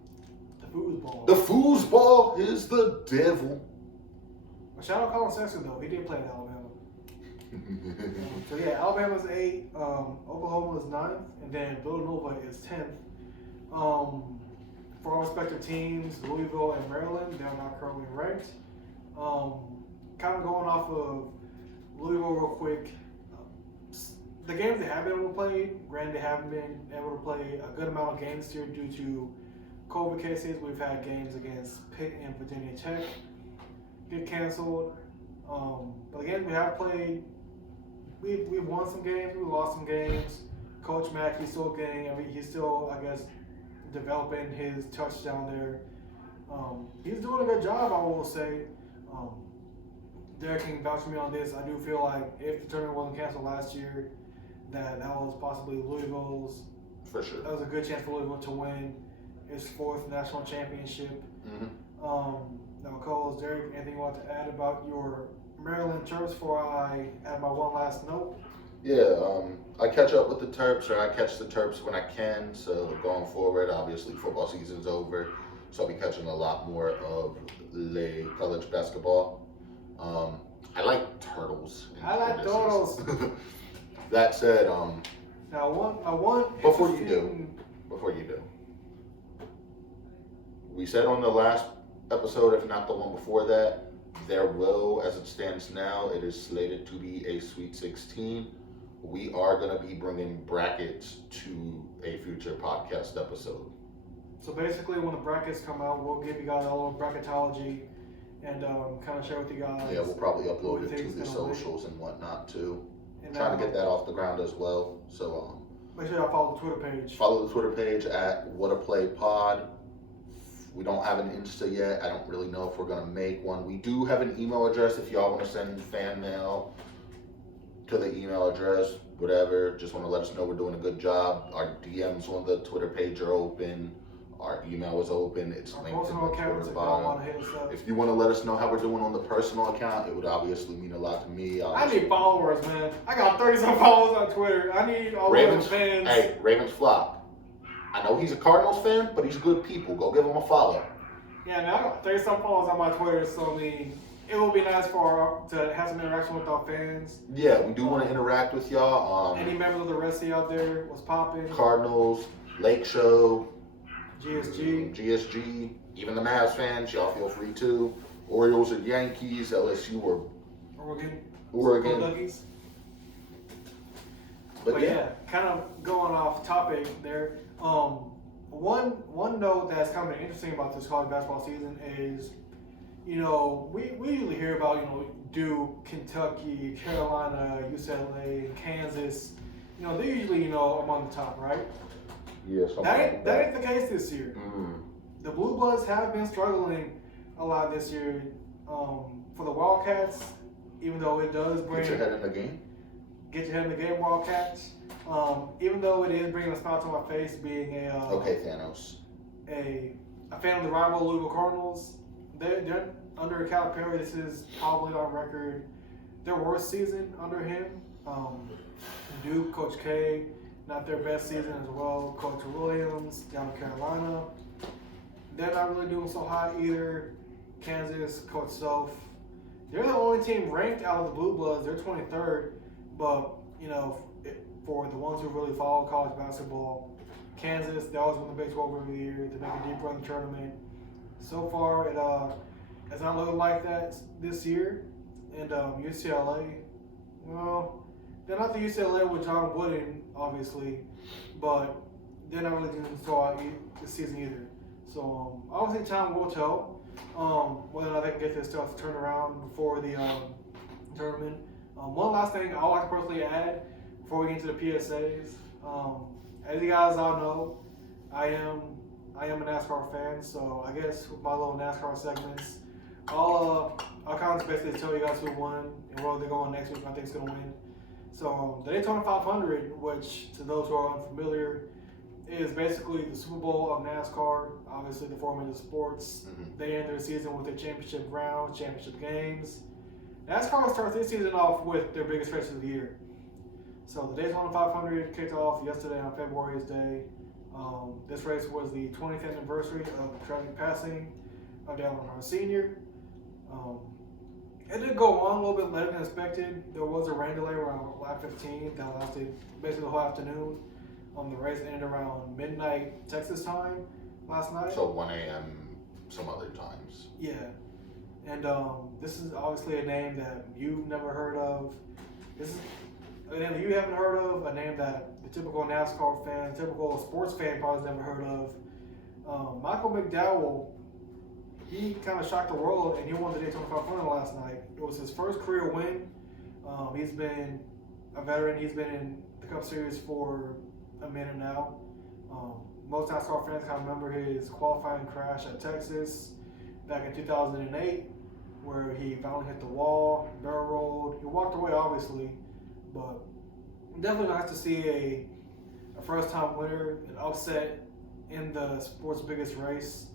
The foosball. The foosball is the devil. Shout out Colin Sexton though. He did play in Alabama. So yeah, Alabama's 8th, Oklahoma is 9th, and then Villanova is 10th. For our respective teams, Louisville and Maryland, they're not currently ranked. Kind of going off of Louisville real quick. The games they have been able to play, granted they haven't been able to play a good amount of games here due to COVID cases. We've had games against Pitt and Virginia Tech get canceled. But the games we have played, we've won some games, we lost some games. Coach Mack, he's still he's still, I guess, developing his touchdown there. He's doing a good job, I will say. Derek can vouch for me on this. I do feel like if the tournament wasn't canceled last year, that was possibly Louisville's. For sure. That was a good chance for Louisville to win its 4th national championship. Mm-hmm. Now, co-host Derek, anything you want to add about your Maryland Terps before I add my one last note? Yeah, I catch up with the Terps, or I catch the Terps when I can. So going forward, obviously football season's over, so I'll be catching a lot more of the college basketball. I like turtles. I like turtles. That said, now one. Before you do, we said on the last episode, if not the one before that, there will, as it stands now, it is slated to be a Sweet 16. We are going to be bringing brackets to a future podcast episode. So basically, when the brackets come out, we'll give you guys a little bracketology and kind of share with you guys. Yeah, we'll probably upload it to the socials and whatnot too. And trying to get that off the ground as well. So make sure y'all follow the Twitter page. Follow the Twitter page at WhattaPlay Pod. We don't have an Insta yet. I don't really know if we're gonna make one. We do have an email address if y'all want to send fan mail to the email address, whatever. Just want to let us know we're doing a good job. Our DMs on the Twitter page are open. Our email is open. It's Our linked in the personal accounts, Twitter if y'all bio. want to hit us up. If you want to let us know how we're doing on the personal account, it would obviously mean a lot to me. I need followers, man. I got 30-some followers on Twitter. I need all those fans. Hey, Ravens flock. I know he's a Cardinals fan, but he's good people. Go give him a follow. Yeah, man, I got 30-some followers on my Twitter, so I mean, it would be nice to have some interaction with our fans. Yeah, we do want to interact with y'all. Any members of the Resty out there, what's popping? Cardinals, Lake Show, GSG, even the Mavs fans, y'all feel free to. Orioles or Yankees, LSU or Oregon. Duckies. But yeah, kind of going off topic there. One note that's kind of interesting about this college basketball season is, you know, we usually hear about, you know, Duke, Kentucky, Carolina, UCLA, Kansas. You know, they're usually, you know, among the top, right? Yeah, that ain't the case this year. Mm-hmm. The Blue Bloods have been struggling a lot this year. For the Wildcats, even though it does bring... Get your head in the game. Get your head in the game, Wildcats. Even though it is bringing a smile to my face being okay, Thanos. A fan of the rival Louisville Cardinals, they're under Calipari. This is probably on record their worst season under him. Duke, Coach K, not their best season as well. Coach Williams down in Carolina, they're not really doing so hot either. Kansas, Coach Self, they're the only team ranked out of the Blue Bloods. They're 23rd, but for the ones who really follow college basketball, Kansas, they always win the Big 12 every year. They make a deep run in the tournament. So far, it's not looking like that this year. And UCLA, well, they're not the UCLA with John Wooden, obviously, but they're not really doing so hot this season either. So obviously, time will tell whether or not they can get this stuff turned around before the tournament. One last thing I would like to personally add before we get into the PSAs. As you guys all know, I am a NASCAR fan, so I guess with my little NASCAR segments, I'll kind of basically tell you guys who won and where they're going next week. I think it's going to win. So the Daytona 500, which to those who are unfamiliar, is basically the Super Bowl of NASCAR. Obviously, the four major sports. Mm-hmm. They end their season with their championship rounds, championship games. NASCAR starts this season off with their biggest race of the year. So the Daytona 500 kicked off yesterday on February's Day. This race was the 20th anniversary of the tragic passing of Dale Earnhardt Sr. It did go on a little bit later than expected. There was a rain delay around lap 15 that lasted basically the whole afternoon. The race ended around midnight Texas time last night. So 1 a.m. some other times. Yeah. And this is obviously a name that you've never heard of. This is a name that you haven't heard of, a name that the typical NASCAR fan, typical sports fan probably has never heard of. Michael McDowell, he kind of shocked the world and he won the Daytona 500 last night. It was his first career win. He's been a veteran. He's been in the Cup Series for a minute now. Most NASCAR fans kind of remember his qualifying crash at Texas back in 2008, where he finally hit the wall, barrel rolled. He walked away, obviously, but definitely nice to see a first-time winner, an upset in the sport's biggest race.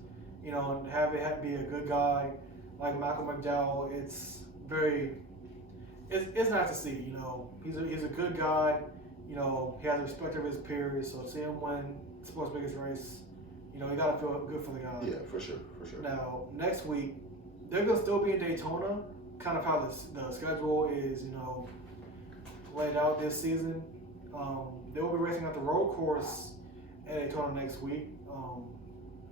And have it be a good guy like Michael McDowell. It's nice to see. He's a good guy. He has respect of his peers. So to see him win the sport's biggest race, you gotta feel good for the guy. Yeah, for sure. Now next week they're gonna still be in Daytona. Kind of how the schedule is, laid out this season. They will be racing at the road course at Daytona next week.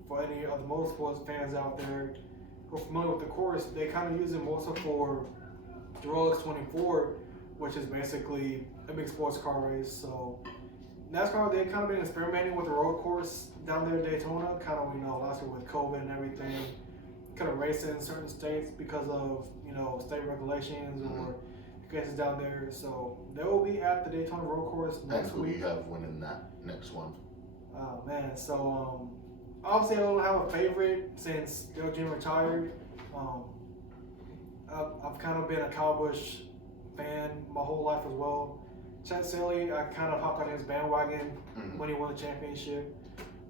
For any of the motorsports fans out there who are familiar with the course, they kind of use it mostly for the Rolex 24, which is basically a big sports car race. So NASCAR, they've kind of been experimenting with the road course down there in Daytona, kind of, last year with COVID and everything, kind of racing in certain states because of, state regulations or cases down there. So they will be at the Daytona road course next week. And who do you have winning that next one? Oh, man. So, obviously, I don't have a favorite since Dale Jr. retired. I've kind of been a Kyle Busch fan my whole life as well. Chet Silly, I kind of hopped on his bandwagon when he won the championship.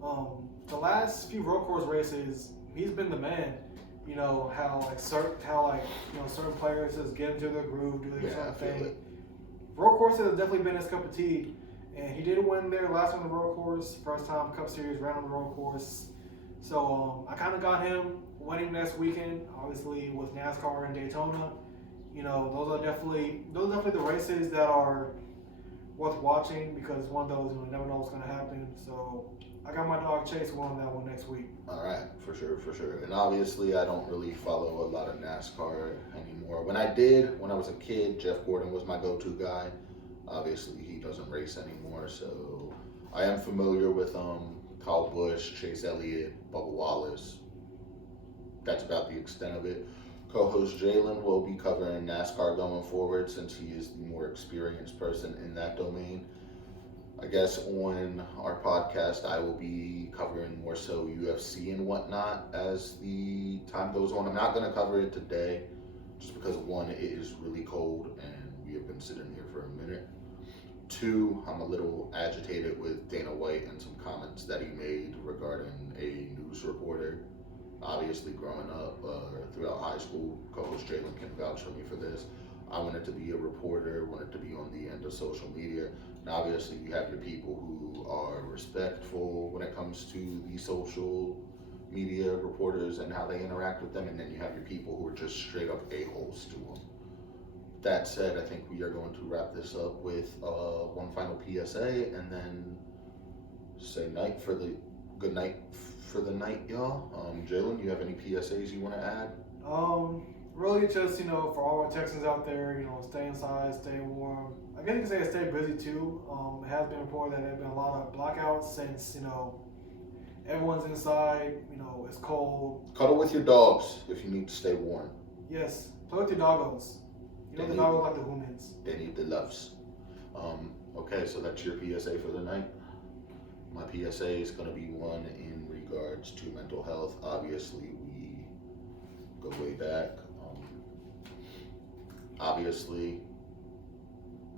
The last few road course races, he's been the man. How certain players just get into their groove, do their certain thing. Road courses has definitely been his cup of tea. And he did win there last on the road course, first time Cup Series ran on the road course. So I kind of got him winning next weekend, obviously with NASCAR and Daytona. Those are definitely the races that are worth watching because one of those you never know what's going to happen. So I got my dog Chase winning that one next week. All right, for sure. And obviously, I don't really follow a lot of NASCAR anymore. When I did, when I was a kid, Jeff Gordon was my go-to guy. Obviously, he doesn't race anymore, so I am familiar with Kyle Busch, Chase Elliott, Bubba Wallace. That's about the extent of it. Co-host Jalen will be covering NASCAR going forward since he is the more experienced person in that domain. I guess on our podcast, I will be covering more so UFC and whatnot as the time goes on. I'm not going to cover it today just because, one, it is really cold and we have been sitting here for a minute. Two, I'm a little agitated with Dana White and some comments that he made regarding a news reporter. Obviously, growing up throughout high school, Co-host Jalen can vouch for me for this. I wanted to be a reporter, wanted to be on the end of social media. And obviously you have your people who are respectful when it comes to the social media reporters and how they interact with them, and then you have your people who are just straight up a-holes to them. That said, I think we are going to wrap this up with one final PSA and then say good night for the night, y'all. Jalen, you have any PSAs you want to add? Really just, for all our Texans out there, stay inside, stay warm. I guess you can say stay busy too. It has been reported that there have been a lot of blackouts since, everyone's inside, it's cold. Cuddle with your dogs if you need to stay warm. Yes, play with your doggos. The doggos like the humans. They need the loves. Okay, so that's your PSA for the night. My PSA is going to be one in regards to mental health. Obviously, we go way back. Obviously,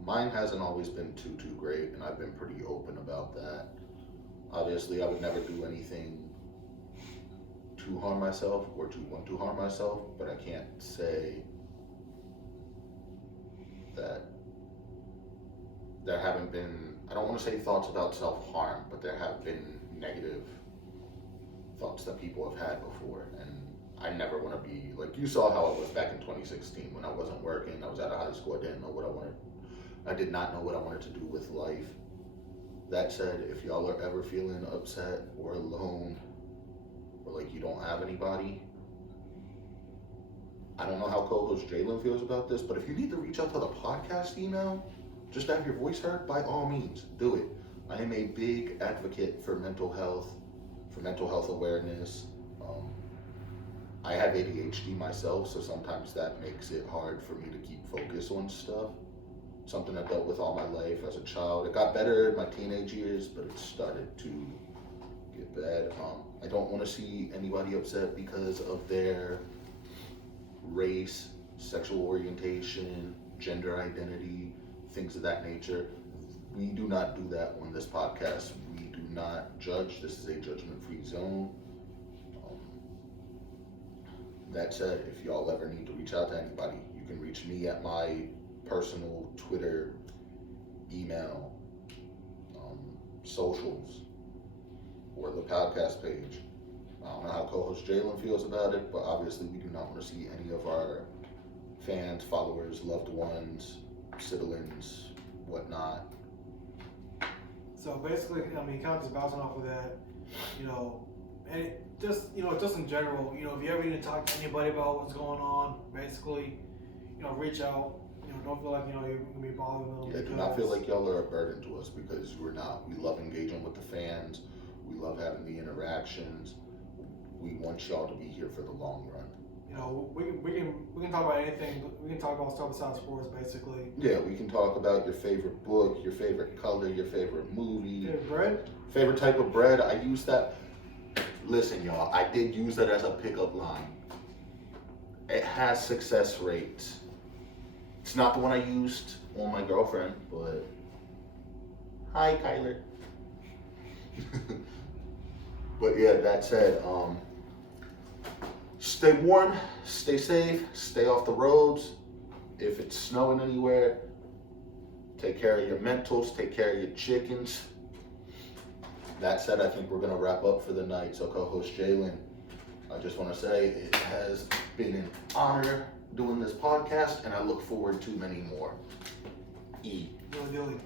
mine hasn't always been too great, and I've been pretty open about that. Obviously, I would never do anything to harm myself or to want to harm myself, but I can't say that there haven't been, I don't want to say thoughts about self-harm, but there have been negative thoughts that people have had before, and I never want to be, like you saw how I was back in 2016 when I wasn't working, I was out of high school, I did not know what I wanted to do with life. That said, if y'all are ever feeling upset or alone, or like you don't have anybody, I don't know how co-host Jalen feels about this, but if you need to reach out to the podcast email, just to have your voice heard, by all means, do it. I am a big advocate for mental health awareness. I have ADHD myself, so sometimes that makes it hard for me to keep focus on stuff. Something I dealt with all my life as a child. It got better in my teenage years, but it started to get bad. I don't want to see anybody upset because of their race, sexual orientation, gender identity, things of that nature. We do not do that on this podcast. We do not judge. This is a judgment-free zone. That said, if y'all ever need to reach out to anybody, you can reach me at my personal Twitter, email, socials, or the podcast page. I don't know how co-host Jalen feels about it, but obviously we do not want to see any of our fans, followers, loved ones, siblings, whatnot. So basically, kind of just bouncing off of that, and just in general, if you ever need to talk to anybody about what's going on, basically, reach out. Don't feel like, you're going to be bothering them. Yeah, do not feel like y'all are a burden to us, because we're not. We love engaging with the fans. We love having the interactions. We want y'all to be here for the long run. We can talk about anything. We can talk about stuff besides sports, basically. Yeah, we can talk about your favorite book, your favorite color, your favorite movie. Favorite bread? Favorite type of bread. I use that. Listen, y'all, I did use that as a pickup line. It has success rates. It's not the one I used on my girlfriend, but hi, Kyler. But yeah, that said, stay warm, stay safe, stay off the roads. If it's snowing anywhere, take care of your mentals, take care of your chickens. That said, I think we're going to wrap up for the night. So co-host Jalen, I just want to say it has been an honor doing this podcast, and I look forward to many more. Dilly dilly.